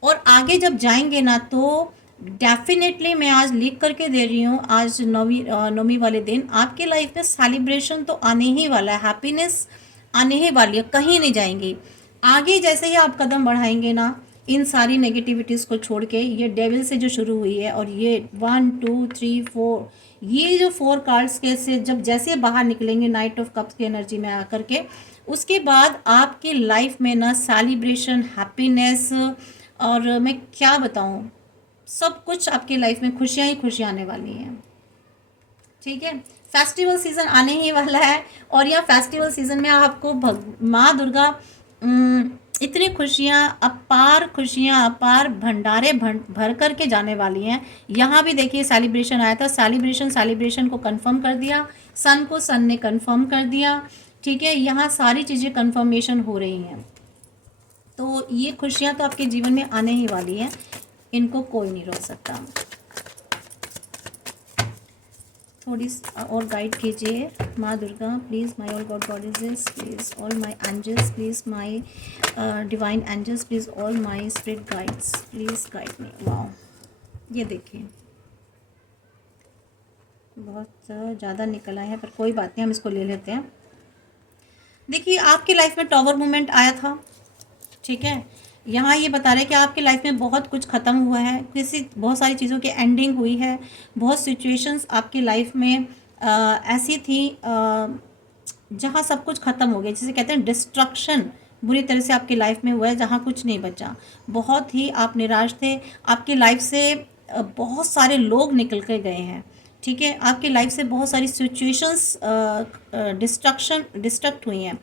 और आगे जब जाएंगे ना तो डेफिनेटली मैं आज लिख करके दे रही हूँ, आज नौवीं वाले दिन आपके लाइफ में सेलिब्रेशन तो आने ही वाला है, हैप्पीनेस आने ही वाली है, कहीं नहीं जाएंगी। आगे जैसे ही आप कदम बढ़ाएंगे ना, इन सारी नेगेटिविटीज़ को छोड़ के, ये डेविल से जो शुरू हुई है और ये 1 2 3 4, ये जो 4 कार्ड्स के से जब जैसे बाहर निकलेंगे नाइट ऑफ कप्स की एनर्जी में आकर के, उसके बाद आपकी लाइफ में ना सेलिब्रेशन, हैप्पीनेस, और मैं क्या बताऊं, सब कुछ आपकी लाइफ में खुशियां ही खुशियां आने वाली हैं। ठीक है, फेस्टिवल सीज़न आने ही वाला है और यह फेस्टिवल सीज़न में आपको माँ दुर्गा इतनी खुशियाँ अपार भंडारे भर कर के जाने वाली हैं। यहाँ भी देखिए सेलिब्रेशन आया था, सेलिब्रेशन को कंफर्म कर दिया, सन को सन ने कंफर्म कर दिया। ठीक है, यहाँ सारी चीज़ें कंफर्मेशन हो रही हैं, तो ये खुशियाँ तो आपके जीवन में आने ही वाली हैं, इनको कोई नहीं रोक सकता। थोड़ी और गाइड कीजिए माँ Durga please, my all god goddesses please, all my angels please, my divine angels please, all my spirit guides please guide me. Wow, ये देखिए बहुत ज़्यादा निकल आया है, पर कोई बात नहीं, हम इसको ले लेते हैं। देखिए आपकी लाइफ में टॉवर मूवमेंट आया था, ठीक है, यहाँ ये बता रहे हैं कि आपकी लाइफ में बहुत कुछ ख़त्म हुआ है, बहुत सारी चीज़ों की एंडिंग हुई है, बहुत सिचुएशंस आपकी लाइफ में ऐसी थी जहाँ सब कुछ ख़त्म हो गया, जिसे कहते हैं डिस्ट्रक्शन बुरी तरह से आपकी लाइफ में हुआ है, जहाँ कुछ नहीं बचा। बहुत ही आप निराश थे, आपकी लाइफ से बहुत सारे लोग निकल के गए हैं। ठीक है, आपकी लाइफ से बहुत सारी सिचुएशंस डिस्ट्रक्ट हुई हैं।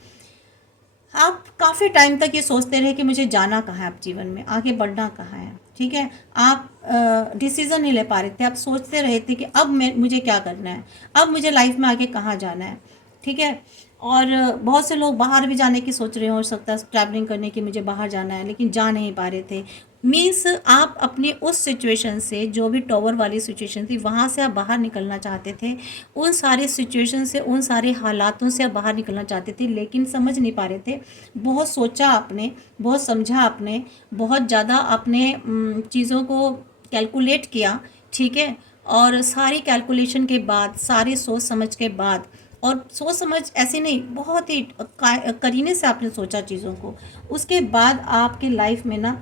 आप काफ़ी टाइम तक ये सोचते रहे कि मुझे जाना कहाँ है, आप जीवन में आगे बढ़ना कहाँ है। ठीक है, आप डिसीज़न नहीं ले पा रहे थे, आप सोचते रहे थे कि अब मुझे क्या करना है, अब मुझे लाइफ में आगे कहाँ जाना है। ठीक है, और बहुत से लोग बाहर भी जाने की सोच रहे हो सकता है, ट्रैवलिंग करने की, मुझे बाहर जाना है, लेकिन जा नहीं पा रहे थे। मीन्स आप अपनी उस सिचुएशन से, जो भी टॉवर वाली सिचुएशन थी, वहाँ से आप बाहर निकलना चाहते थे, उन सारे सिचुएशन से, उन सारे हालातों से आप बाहर निकलना चाहते थे, लेकिन समझ नहीं पा रहे थे। बहुत सोचा आपने, बहुत समझा आपने, बहुत ज़्यादा आपने चीज़ों को कैलकुलेट किया। ठीक है, और सारी कैलकुलेशन के बाद, सारी सोच समझ के बाद, और सोच समझ ऐसे नहीं, बहुत ही करीने से आपने सोचा चीज़ों को, उसके बाद आपकी लाइफ में ना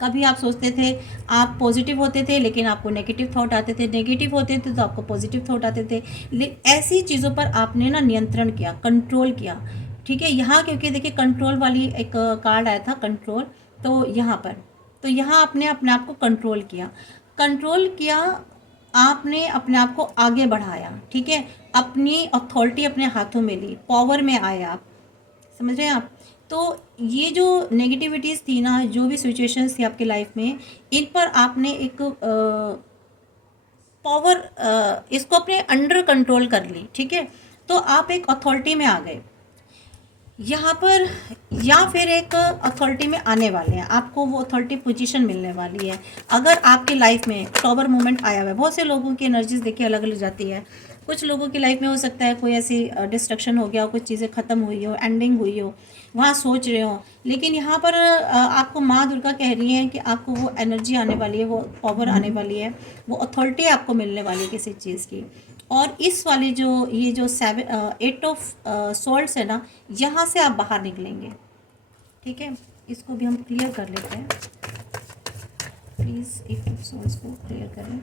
कभी आप सोचते थे, आप पॉजिटिव होते थे लेकिन आपको नेगेटिव थॉट आते थे, नेगेटिव होते थे तो आपको पॉजिटिव थॉट आते थे। ऐसी चीज़ों पर आपने ना नियंत्रण किया, कंट्रोल किया। ठीक है, यहाँ क्योंकि देखिए कंट्रोल वाली एक कार्ड आया था, कंट्रोल, तो यहाँ पर, तो यहाँ आपने अपने आप को कंट्रोल किया, आपने अपने आप को आगे बढ़ाया। ठीक है, अपनी अथॉरिटी अपने हाथों में ली, पावर में आए आप, समझ रहे हैं आप। तो ये जो नेगेटिविटीज़ थी ना, जो भी सिचुएशंस थी आपकी लाइफ में, इन पर आपने एक पावर, इसको अपने अंडर कंट्रोल कर ली। ठीक है, तो आप एक अथॉरिटी में आ गए यहाँ पर, या फिर एक अथॉरिटी में आने वाले हैं, आपको वो अथॉरिटी पोजीशन मिलने वाली है। अगर आपके लाइफ में टॉवर मोमेंट आया हुआ है, बहुत से लोगों की एनर्जीज देखिए अलग अलग जाती है। कुछ लोगों की लाइफ में हो सकता है कोई ऐसी डिस्ट्रक्शन हो गया हो, कुछ चीज़ें ख़त्म हुई हो, एंडिंग हुई हो, वहाँ सोच रहे हो। लेकिन यहाँ पर आपको माँ दुर्गा कह रही हैं कि आपको वो एनर्जी आने वाली है, वो पावर आने वाली है, वो अथॉरिटी आपको मिलने वाली है किसी चीज़ की। और इस वाली जो ये जो 8 ऑफ सॉल्ट्स है ना, यहाँ से आप बाहर निकलेंगे। ठीक है, इसको भी हम क्लियर कर लेते हैं। प्लीज़ 8 ऑफ सॉल्ट्स को क्लियर करें।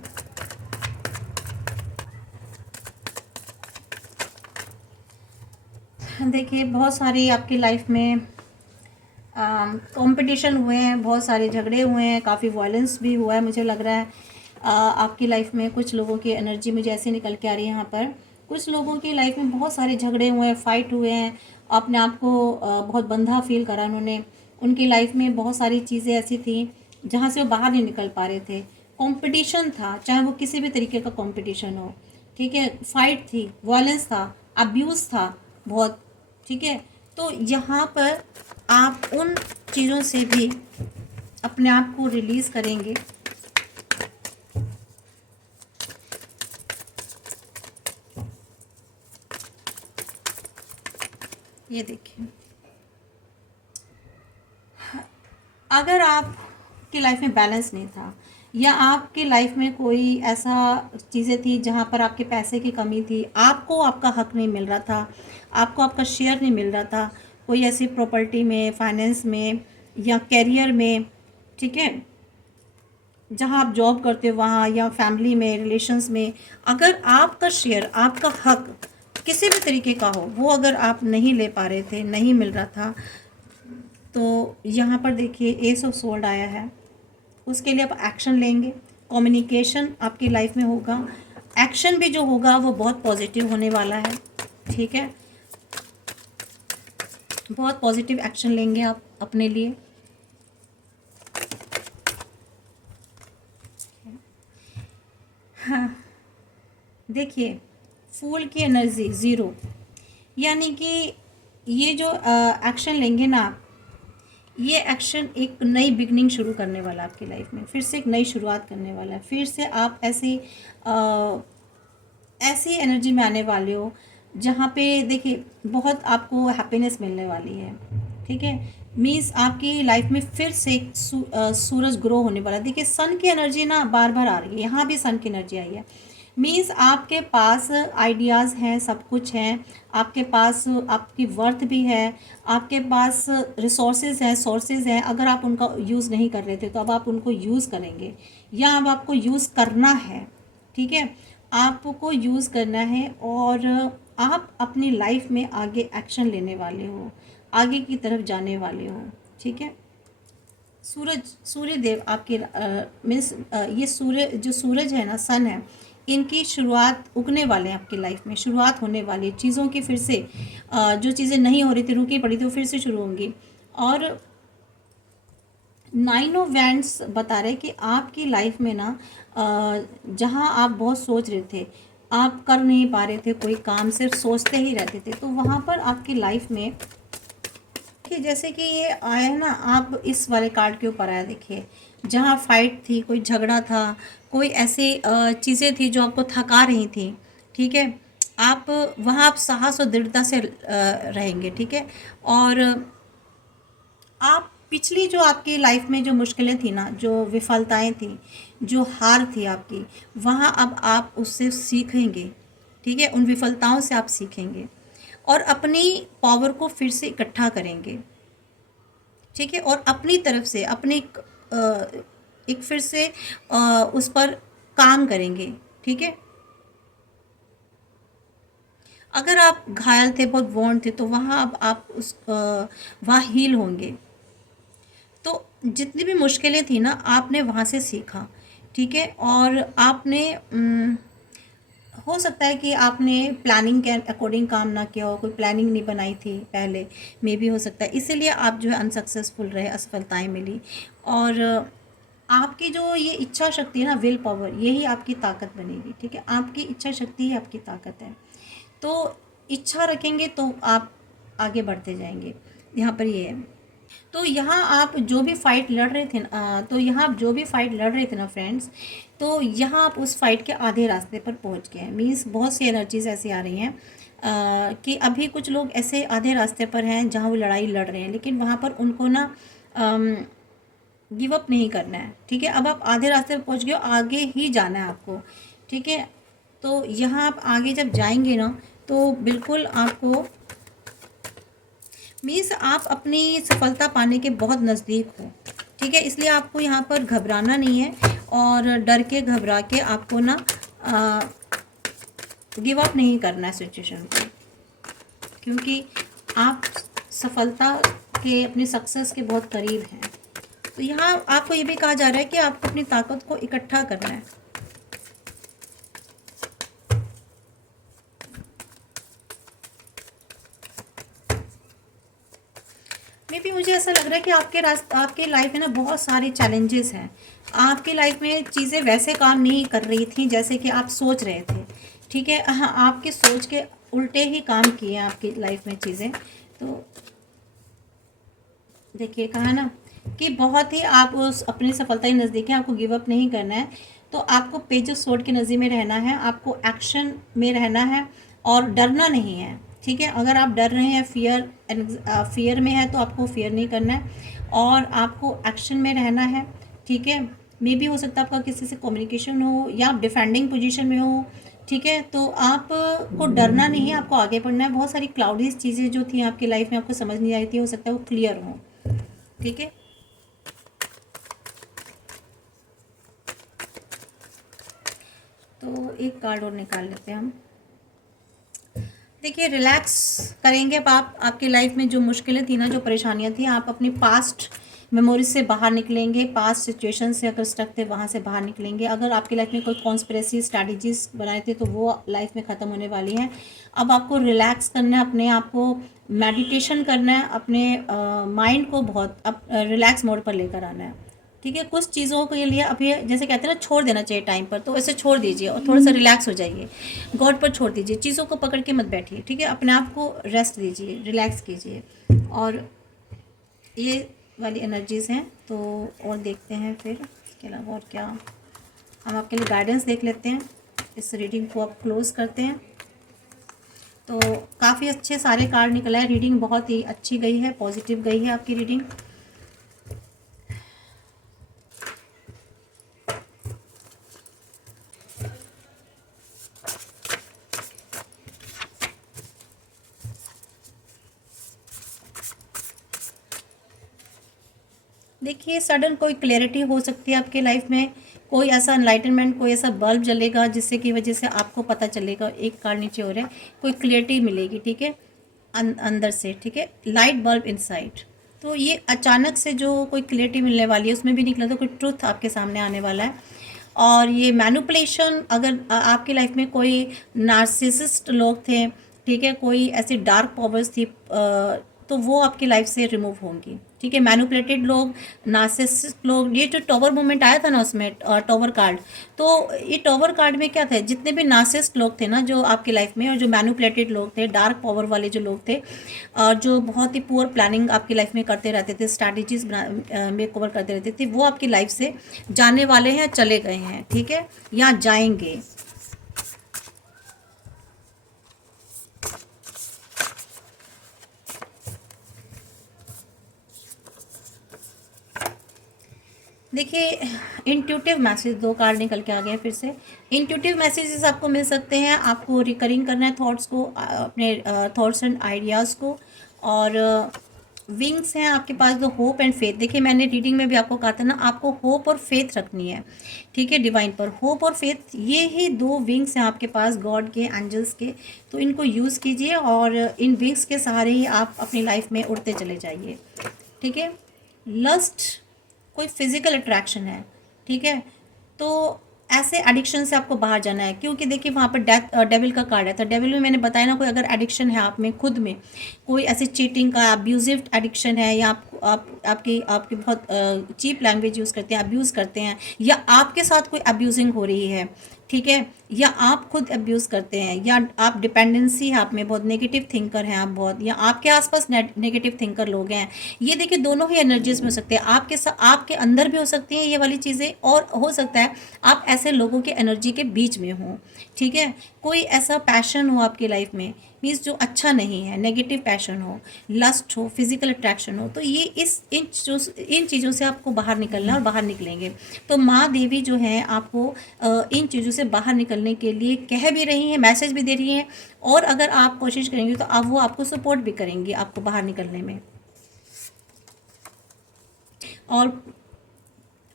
देखिए, बहुत सारी आपकी लाइफ में कंपटीशन हुए हैं, बहुत सारे झगड़े हुए हैं, काफ़ी वायलेंस भी हुआ है। मुझे लग रहा है आपकी लाइफ में कुछ लोगों की एनर्जी मुझे ऐसे निकल के आ रही है यहाँ पर। कुछ लोगों की लाइफ में बहुत सारे झगड़े हुए हैं, फाइट हुए हैं, अपने आप को बहुत बंधा फील करा उन्होंने। उनकी लाइफ में बहुत सारी चीज़ें ऐसी थी जहाँ से वो बाहर नहीं निकल पा रहे थे। कंपटीशन था, चाहे वो किसी भी तरीके का कंपटीशन हो। ठीक है, फाइट थी, वायलेंस था, अब्यूज़ था बहुत। ठीक है, तो यहाँ पर आप उन चीज़ों से भी अपने आप को रिलीज़ करेंगे। ये देखिए, अगर आपकी लाइफ में बैलेंस नहीं था, या आपकी लाइफ में कोई ऐसा चीज़ें थी जहाँ पर आपके पैसे की कमी थी, आपको आपका हक नहीं मिल रहा था, आपको आपका शेयर नहीं मिल रहा था, कोई ऐसी प्रॉपर्टी में, फाइनेंस में या करियर में, ठीक है, जहाँ आप जॉब करते हो वहाँ, या फैमिली में, रिलेशंस में, अगर आपका शेयर, आपका हक किसी भी तरीके का हो, वो अगर आप नहीं ले पा रहे थे, नहीं मिल रहा था, तो यहाँ पर देखिए एस ऑफ सोल्ड आया है। उसके लिए आप एक्शन लेंगे। कम्युनिकेशन आपकी लाइफ में होगा, एक्शन भी जो होगा वो बहुत पॉजिटिव होने वाला है। ठीक है, बहुत पॉजिटिव एक्शन लेंगे आप अपने लिए। हाँ, देखिए, फूल की एनर्जी ज़ीरो, यानी कि ये जो एक्शन लेंगे ना आप, ये एक्शन एक नई बिगनिंग शुरू करने वाला है आपकी लाइफ में, फिर से एक नई शुरुआत करने वाला है। फिर से आप ऐसी एनर्जी में आने वाले हो जहाँ पे देखिए बहुत आपको हैप्पीनेस मिलने वाली है। ठीक है, मीन्स आपकी लाइफ में फिर से एक सूरज ग्रो होने वाला है। देखिए, सन की एनर्जी ना बार बार आ रही है, यहाँ भी सन की एनर्जी आई है। मीन्स आपके पास आइडियाज़ हैं, सब कुछ हैं, आपके पास आपकी वर्थ भी है, आपके पास रिसोर्सेज हैं, सोर्सेज हैं। अगर आप उनका यूज़ नहीं कर रहे थे तो अब आप उनको यूज़ करेंगे, या अब आपको यूज़ करना है। ठीक है, आपको यूज़ करना है, और आप अपनी लाइफ में आगे एक्शन लेने वाले हो, आगे की तरफ जाने वाले हो। ठीक है, सूर्य देव आपके मीन्स ये जो सूरज है ना, सन है, इनकी शुरुआत उगने वाले हैं आपकी लाइफ में, शुरुआत होने वाली है चीज़ों की। फिर से जो चीज़ें नहीं हो रही थी, रुकी पड़ी थी, वो फिर से शुरू होंगी। और 9 ऑफ वैंड्स बता रहे कि आपकी लाइफ में ना जहाँ आप बहुत सोच रहे थे, आप कर नहीं पा रहे थे कोई काम, सिर्फ सोचते ही रहते थे, तो वहाँ पर आपकी लाइफ में कि जैसे कि ये आया है ना, आप इस वाले कार्ड के ऊपर आया, देखिए, जहाँ फाइट थी, कोई झगड़ा था, कोई ऐसी चीज़ें थी जो आपको थका रही थी। ठीक है, आप वहाँ आप साहस और दृढ़ता से रहेंगे। ठीक है, और आप पिछली जो आपकी लाइफ में जो मुश्किलें थी ना, जो विफलताएं थी, जो हार थी आपकी, वहाँ अब आप उससे सीखेंगे। ठीक है, उन विफलताओं से आप सीखेंगे और अपनी पावर को फिर से इकट्ठा करेंगे। ठीक है, और अपनी तरफ से अपने एक फिर से उस पर काम करेंगे। ठीक है, अगर आप घायल थे, बहुत वोंड थे, तो वहाँ अब आप वहाँ हील होंगे। तो जितनी भी मुश्किलें थी ना, आपने वहाँ से सीखा। ठीक है, और आपने हो सकता है कि आपने प्लानिंग के अकॉर्डिंग काम ना किया हो, कोई प्लानिंग नहीं बनाई थी पहले, मे भी हो सकता है, इसीलिए आप जो है अनसक्सेसफुल रहे, असफलताएं मिली। और आपकी जो ये इच्छा शक्ति है ना, विल पावर, यही आपकी ताकत बनेगी। ठीक है, आपकी इच्छा शक्ति ही आपकी ताकत है। तो इच्छा रखेंगे तो आप आगे बढ़ते जाएंगे। यहाँ पर ये है, तो यहाँ आप जो भी फाइट लड़ रहे थे तो यहाँ आप जो भी फाइट लड़ रहे थे ना फ्रेंड्स, तो यहाँ आप उस फाइट के आधे रास्ते पर पहुँच गए हैं। मीन्स बहुत सी एनर्जीज ऐसी आ रही हैं कि अभी कुछ लोग ऐसे आधे रास्ते पर हैं जहाँ वो लड़ाई लड़ रहे हैं, लेकिन वहाँ पर उनको ना गिव अप नहीं करना है। ठीक है, अब आप आधे रास्ते पर पहुँच गए हो, आगे ही जाना है आपको। ठीक है, तो यहाँ आप आगे जब जाएंगे ना तो बिल्कुल आपको मीन्स आप अपनी सफलता पाने के बहुत नज़दीक हो। ठीक है, इसलिए आपको यहाँ पर घबराना नहीं है और डर के घबरा के आपको ना गिव अप नहीं करना है सिचुएशन को, क्योंकि आप सफलता के अपनी सक्सेस के बहुत करीब हैं। तो यहाँ आपको ये भी कहा जा रहा है कि आपको अपनी ताकत को इकट्ठा करना है। मे भी मुझे ऐसा लग रहा है कि आपके लाइफ में ना बहुत सारे चैलेंजेस हैं। आपकी लाइफ में चीज़ें वैसे काम नहीं कर रही थी जैसे कि आप सोच रहे थे। ठीक है, हाँ, आपकी सोच के उल्टे ही काम किए हैं आपकी लाइफ में चीज़ें। तो देखिए, कहा ना कि बहुत ही आप उस अपनी सफलता के नज़दीक हैं, आपको गिव अप नहीं करना है। तो आपको पेज ऑफ स्वॉर्ड के नज़र में रहना है, आपको एक्शन में रहना है और डरना नहीं है। ठीक है, अगर आप डर रहे हैं, फियर में है, तो आपको फियर नहीं करना है और आपको एक्शन में रहना है। ठीक है, मे भी हो सकता है आपका किसी से कम्युनिकेशन हो या आप डिफेंडिंग पोजीशन में हो। ठीक है, तो आपको डरना नहीं है, आपको आगे बढ़ना है। बहुत सारी क्लाउडी चीज़ें जो थी आपकी लाइफ में आपको समझ नहीं आई थी, हो सकता है वो क्लियर हो। ठीक है, तो एक कार्ड और निकाल लेते हैं हम। देखिए, रिलैक्स करेंगे अब आप। आपकी लाइफ में जो मुश्किलें थी ना, जो परेशानियां थी, आप अपनी पास्ट मेमोरी से बाहर निकलेंगे। पास्ट सिचुएशन से अगर स्टक थे वहाँ से बाहर निकलेंगे। अगर आपकी लाइफ में कोई कॉन्स्पिरेसी स्ट्रैटेजीज बनाए थे तो वो लाइफ में ख़त्म होने वाली हैं। अब आपको रिलैक्स करना है, अपने आप को मेडिटेशन करना है, अपने माइंड को बहुत अब रिलैक्स मोड पर लेकर आना है। ठीक है, कुछ चीज़ों के लिए अभी जैसे कहते हैं ना, छोड़ देना चाहिए टाइम पर, तो वैसे छोड़ दीजिए और थोड़ा सा रिलैक्स हो जाइए। गॉड पर छोड़ दीजिए, चीज़ों को पकड़ के मत बैठिए। ठीक है, अपने आप को रेस्ट दीजिए, रिलैक्स कीजिए। और ये वाली एनर्जीज़ हैं। तो और देखते हैं फिर इसके अलावा और क्या हम आपके लिए गाइडेंस देख लेते हैं। इस रीडिंग को आप क्लोज़ करते हैं। तो काफ़ी अच्छे सारे कार्ड निकला है। रीडिंग बहुत ही अच्छी गई है, पॉजिटिव गई है आपकी रीडिंग। देखिए, सडन कोई क्लैरिटी हो सकती है आपके लाइफ में, कोई ऐसा एनलाइटनमेंट, कोई ऐसा बल्ब जलेगा जिससे की वजह से आपको पता चलेगा। एक कार्ड नीचे हो रहा है, कोई क्लैरिटी मिलेगी। ठीक है, अंदर से। ठीक है, लाइट बल्ब इनसाइड। तो ये अचानक से जो कोई क्लैरिटी मिलने वाली है, उसमें भी निकला तो कोई ट्रुथ आपके सामने आने वाला है। और ये मैनिपुलेशन, अगर आपकी लाइफ में कोई नार्सिसिस्ट लोग थे, ठीक है, कोई ऐसी डार्क पावर्स थी, तो वो आपकी लाइफ से रिमूव होंगी। ठीक है, मैनिपुलेटेड लोग, नार्सिसिस्ट लोग, ये जो टॉवर मूवमेंट आया था ना उसमें टॉवर कार्ड, तो ये टॉवर कार्ड में क्या था, जितने भी नार्सिसिस्ट लोग थे ना जो आपकी लाइफ में, और जो मैनिपुलेटेड लोग थे, डार्क पावर वाले जो लोग थे, जो बहुत ही पुअर प्लानिंग आपकी लाइफ में करते रहते थे, स्ट्रैटेजीज में कवर करते रहते थे, वो आपकी लाइफ से जाने वाले हैं, चले गए हैं। ठीक है, या जाएंगे। देखिए, इंट्यूटिव मैसेज, दो कार्ड निकल के आ गए फिर से। इंट्यूटिव मैसेजेस आपको मिल सकते हैं। आपको रिकरिंग करना है थॉट्स को, अपने थॉट्स एंड आइडियाज़ को। और विंग्स हैं आपके पास, दो होप एंड फेथ। देखिए, मैंने रीडिंग में भी आपको कहा था ना, आपको होप और फेथ रखनी है। ठीक है, डिवाइन पर होप और फेथ, ये ही दो विंग्स हैं आपके पास, गॉड के, एंजल्स के। तो इनको यूज़ कीजिए और इन विंग्स के सहारे ही आप अपनी लाइफ में उड़ते चले जाइए। ठीक है, लस्ट कोई फिजिकल अट्रैक्शन है। ठीक है, तो ऐसे एडिक्शन से आपको बाहर जाना है, क्योंकि देखिए वहाँ पर डेविल का कार्ड है। तो डेविल में मैंने बताया ना, कोई अगर एडिक्शन है आप में, खुद में कोई ऐसी चीटिंग का, अब्यूजिव एडिक्शन है, या आपकी आपकी बहुत चीप लैंग्वेज यूज़ करते हैं, अब्यूज़ करते हैं, या आपके साथ कोई अब्यूजिंग हो रही है, ठीक है, या आप खुद अब्यूज़ करते हैं, या आप डिपेंडेंसी है आप में, बहुत नेगेटिव थिंकर हैं आप बहुत, या आपके आसपास नेगेटिव थिंकर लोग हैं, ये देखिए दोनों ही एनर्जीज में हो सकते हैं, आपके अंदर भी हो सकती हैं ये वाली चीज़ें, और हो सकता है आप ऐसे लोगों के एनर्जी के बीच में हों, ठीक है। कोई ऐसा पैशन हो आपकी लाइफ में, मीन्स जो अच्छा नहीं है, नेगेटिव पैशन हो, लस्ट हो, फिजिकल अट्रैक्शन हो, तो ये इन चीज़ों से आपको बाहर निकलना है और बाहर निकलेंगे। तो माँ देवी जो है आपको इन चीज़ों से बाहर निकलने के लिए कह भी रही हैं, मैसेज भी दे रही हैं, और अगर आप कोशिश करेंगे तो आप वो आपको सपोर्ट भी करेंगी आपको बाहर निकलने में। और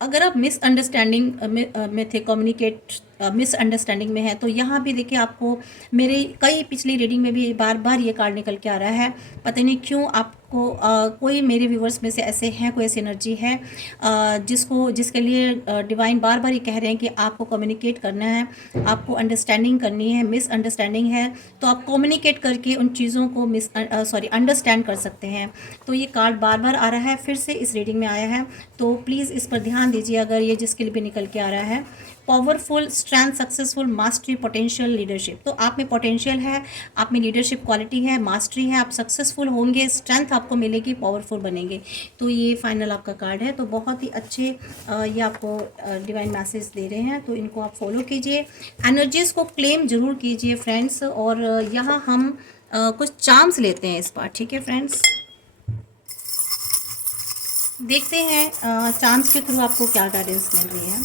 अगर आप मिसअंडरस्टैंडिंग में थे, मिसअंडरस्टैंडिंग में है, तो यहाँ भी देखिए आपको मेरे कई पिछली रीडिंग में भी बार बार ये कार्ड निकल के आ रहा है। पता नहीं क्यों आपको कोई मेरे व्यूवर्स में से ऐसे हैं, कोई ऐसी एनर्जी है जिसके लिए डिवाइन बार बार ये कह रहे हैं कि आपको कम्युनिकेट करना है, आपको अंडरस्टैंडिंग करनी है। मिसअंडरस्टैंडिंग है तो आप कम्युनिकेट करके उन चीज़ों को अंडरस्टैंड कर सकते हैं। तो ये कार्ड बार बार आ रहा है, फिर से इस रीडिंग में आया है, तो प्लीज़ इस पर ध्यान दीजिए अगर ये जिसके लिए भी निकल के आ रहा है। Powerful, strength, successful, mastery, potential, leadership. तो आप में पोटेंशियल है, आप में लीडरशिप क्वालिटी है, मास्टरी है, आप सक्सेसफुल होंगे, स्ट्रेंथ आपको मिलेगी, पावरफुल बनेंगे। तो ये फाइनल आपका कार्ड है। तो बहुत ही अच्छे ये आपको डिवाइन मैसेज दे रहे हैं, तो इनको आप फॉलो कीजिए, एनर्जीज़ को क्लेम जरूर कीजिए फ्रेंड्स। और यहाँ हम कुछ चार्म्स लेते हैं इस बार, ठीक है फ्रेंड्स। देखते हैं चार्म्स के थ्रू आपको क्या गाइडेंस मिल रही है।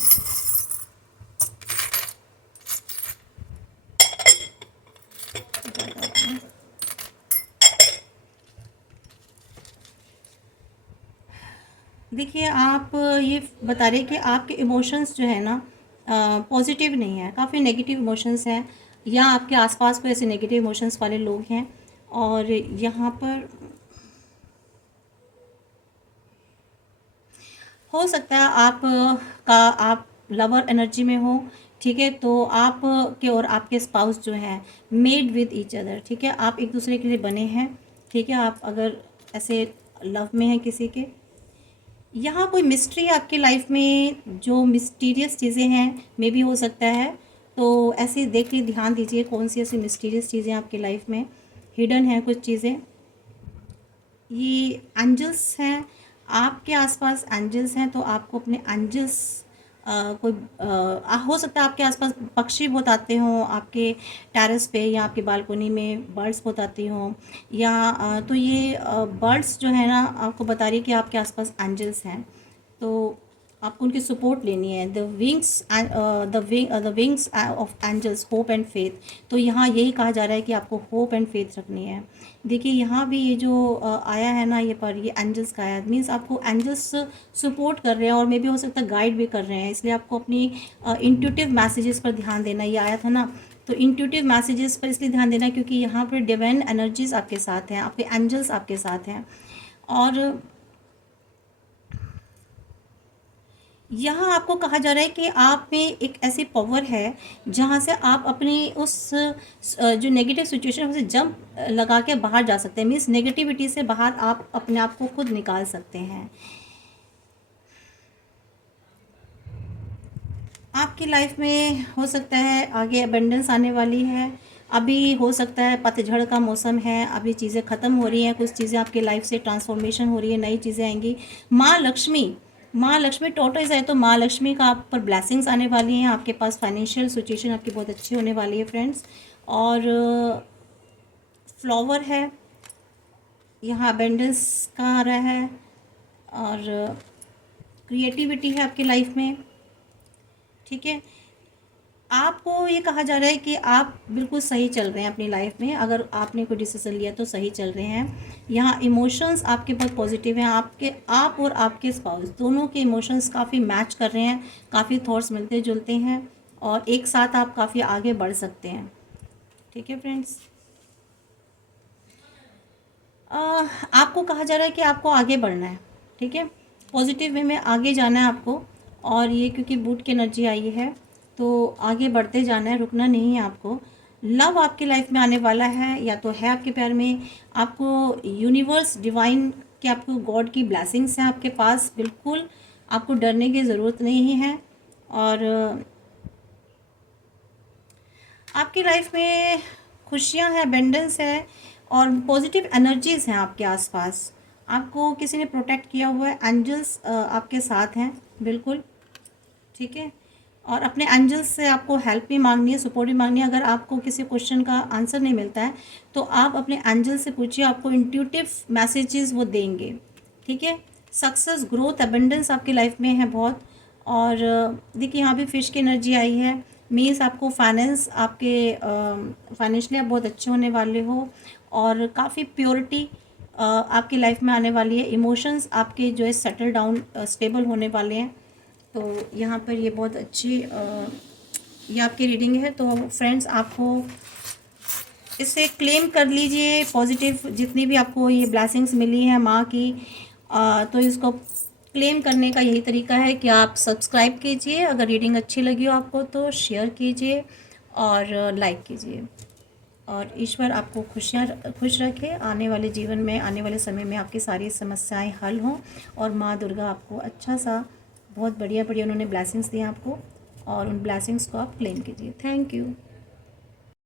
देखिए आप ये बता रहे कि आपके इमोशंस जो है ना पॉजिटिव नहीं है, काफ़ी नेगेटिव इमोशंस हैं, या आपके आसपास कोई ऐसे नेगेटिव इमोशंस वाले लोग हैं। और यहाँ पर हो सकता है आप लवर एनर्जी में हो, ठीक है, तो आप के और आपके स्पाउस जो हैं मेड विद ईच अदर, ठीक है, आप एक दूसरे के लिए बने हैं, ठीक है। आप अगर ऐसे लव में हैं किसी के, यहाँ कोई मिस्ट्री है आपकी लाइफ में, जो मिस्टीरियस चीज़ें हैं मे भी हो सकता है। तो ऐसे देख लीजिए, ध्यान दीजिए कौन सी ऐसी मिस्टीरियस चीज़ें आपकी लाइफ में हिडन हैं, कुछ चीज़ें। ये एंजल्स हैं, आपके आसपास एंजल्स हैं, तो आपको अपने एंजल्स कोई हो सकता है आपके आसपास पक्षी बहुत आते हों, आपके टेरेस पे या आपकी बालकोनी में बर्ड्स बहुत आती हों, या तो ये बर्ड्स जो है ना आपको बता रही है कि आपके आसपास एंजल्स हैं, तो आपको उनकी सपोर्ट लेनी है। The wings of angels, hope and faith. तो यहाँ यही कहा जा रहा है कि आपको होप एंड फेथ रखनी है। देखिए यहाँ भी ये जो आया है ना, ये एंजल्स का आया, मीन्स आपको एंजल्स सपोर्ट कर रहे हैं, और मे भी हो सकता है गाइड भी कर रहे हैं, इसलिए आपको अपनी इंट्यूटिव मैसेजेस पर ध्यान देना। ये आया था ना, तो इंट्यूटिव मैसेजेस पर इसलिए ध्यान देना क्योंकि यहाँ पर डिवाइन एनर्जीज आपके साथ हैं, आपके एंजल्स आपके साथ हैं। और यहाँ आपको कहा जा रहा है कि आप में एक ऐसी पावर है जहाँ से आप अपनी उस जो नेगेटिव सिचुएशन है उसे जंप लगा के बाहर जा सकते हैं, मीन्स नेगेटिविटी से बाहर आप अपने आप को खुद निकाल सकते हैं। आपकी लाइफ में हो सकता है आगे अबंडेंस आने वाली है, अभी हो सकता है पतझड़ का मौसम है, अभी चीज़ें ख़त्म हो रही हैं, कुछ चीज़ें आपकी लाइफ से ट्रांसफॉर्मेशन हो रही है, नई चीज़ें आएंगी। माँ लक्ष्मी टोटस है, तो माँ लक्ष्मी का आप पर ब्लेसिंग्स आने वाली हैं, आपके पास फाइनेंशियल सिचुएशन आपकी बहुत अच्छी होने वाली है फ्रेंड्स। और फ्लावर है, यहाँ अबेंडेंस का आ रहा है, और क्रिएटिविटी है आपकी लाइफ में, ठीक है। आपको ये कहा जा रहा है कि आप बिल्कुल सही चल रहे हैं अपनी लाइफ में, अगर आपने कोई डिसीजन लिया तो सही चल रहे हैं। यहाँ इमोशंस आपके बहुत पॉजिटिव हैं, आप और आपके स्पाउस दोनों के इमोशंस काफ़ी मैच कर रहे हैं, काफ़ी थॉट्स मिलते जुलते हैं, और एक साथ आप काफ़ी आगे बढ़ सकते हैं, ठीक है फ्रेंड्स। आपको कहा जा रहा है कि आपको आगे बढ़ना है, ठीक है, पॉजिटिव वे में आगे जाना है आपको। और ये क्योंकि बूट की एनर्जी आई है तो आगे बढ़ते जाना है, रुकना नहीं है आपको। लव आपकी लाइफ में आने वाला है, या तो है आपके प्यार में, आपको यूनिवर्स डिवाइन कि आपको गॉड की ब्लेसिंग्स हैं आपके पास, बिल्कुल आपको डरने की ज़रूरत नहीं है। और आपकी लाइफ में खुशियां हैं, अबेंडेंस है और पॉजिटिव एनर्जीज़ हैं आपके आसपास। आपको किसी ने प्रोटेक्ट किया हुआ है, एंजल्स आपके साथ हैं, बिल्कुल ठीक है। और अपने एंजल्स से आपको हेल्प भी मांगनी है, सपोर्ट भी मांगनी है। अगर आपको किसी क्वेश्चन का आंसर नहीं मिलता है तो आप अपने एंजल से पूछिए, आपको इंट्यूटिव मैसेजेस वो देंगे, ठीक है। सक्सेस, ग्रोथ, अबेंडेंस आपकी लाइफ में है बहुत। और देखिए यहाँ भी फिश की एनर्जी आई है, मीन्स आपको फाइनेंस, आपके फाइनेंशियली आप बहुत अच्छे होने वाले हो और काफ़ी प्योरिटी आपकी लाइफ में आने वाली है। इमोशंस आपके जो है सेटल डाउन, स्टेबल होने वाले हैं। तो यहाँ पर ये बहुत अच्छी ये आपकी रीडिंग है। तो फ्रेंड्स, आपको इसे क्लेम कर लीजिए, पॉजिटिव जितनी भी आपको ये ब्लेसिंग्स मिली हैं माँ की, तो इसको क्लेम करने का यही तरीका है कि आप सब्सक्राइब कीजिए, अगर रीडिंग अच्छी लगी हो आपको तो शेयर कीजिए और लाइक कीजिए। और ईश्वर आपको खुश रखे, आने वाले जीवन में, आने वाले समय में आपकी सारी समस्याएं हल हों और माँ दुर्गा आपको अच्छा सा, बहुत बढ़िया बढ़िया उन्होंने ब्लेसिंग्स दिए आपको और उन ब्लेसिंग्स को आप क्लेम कीजिए। Thank you.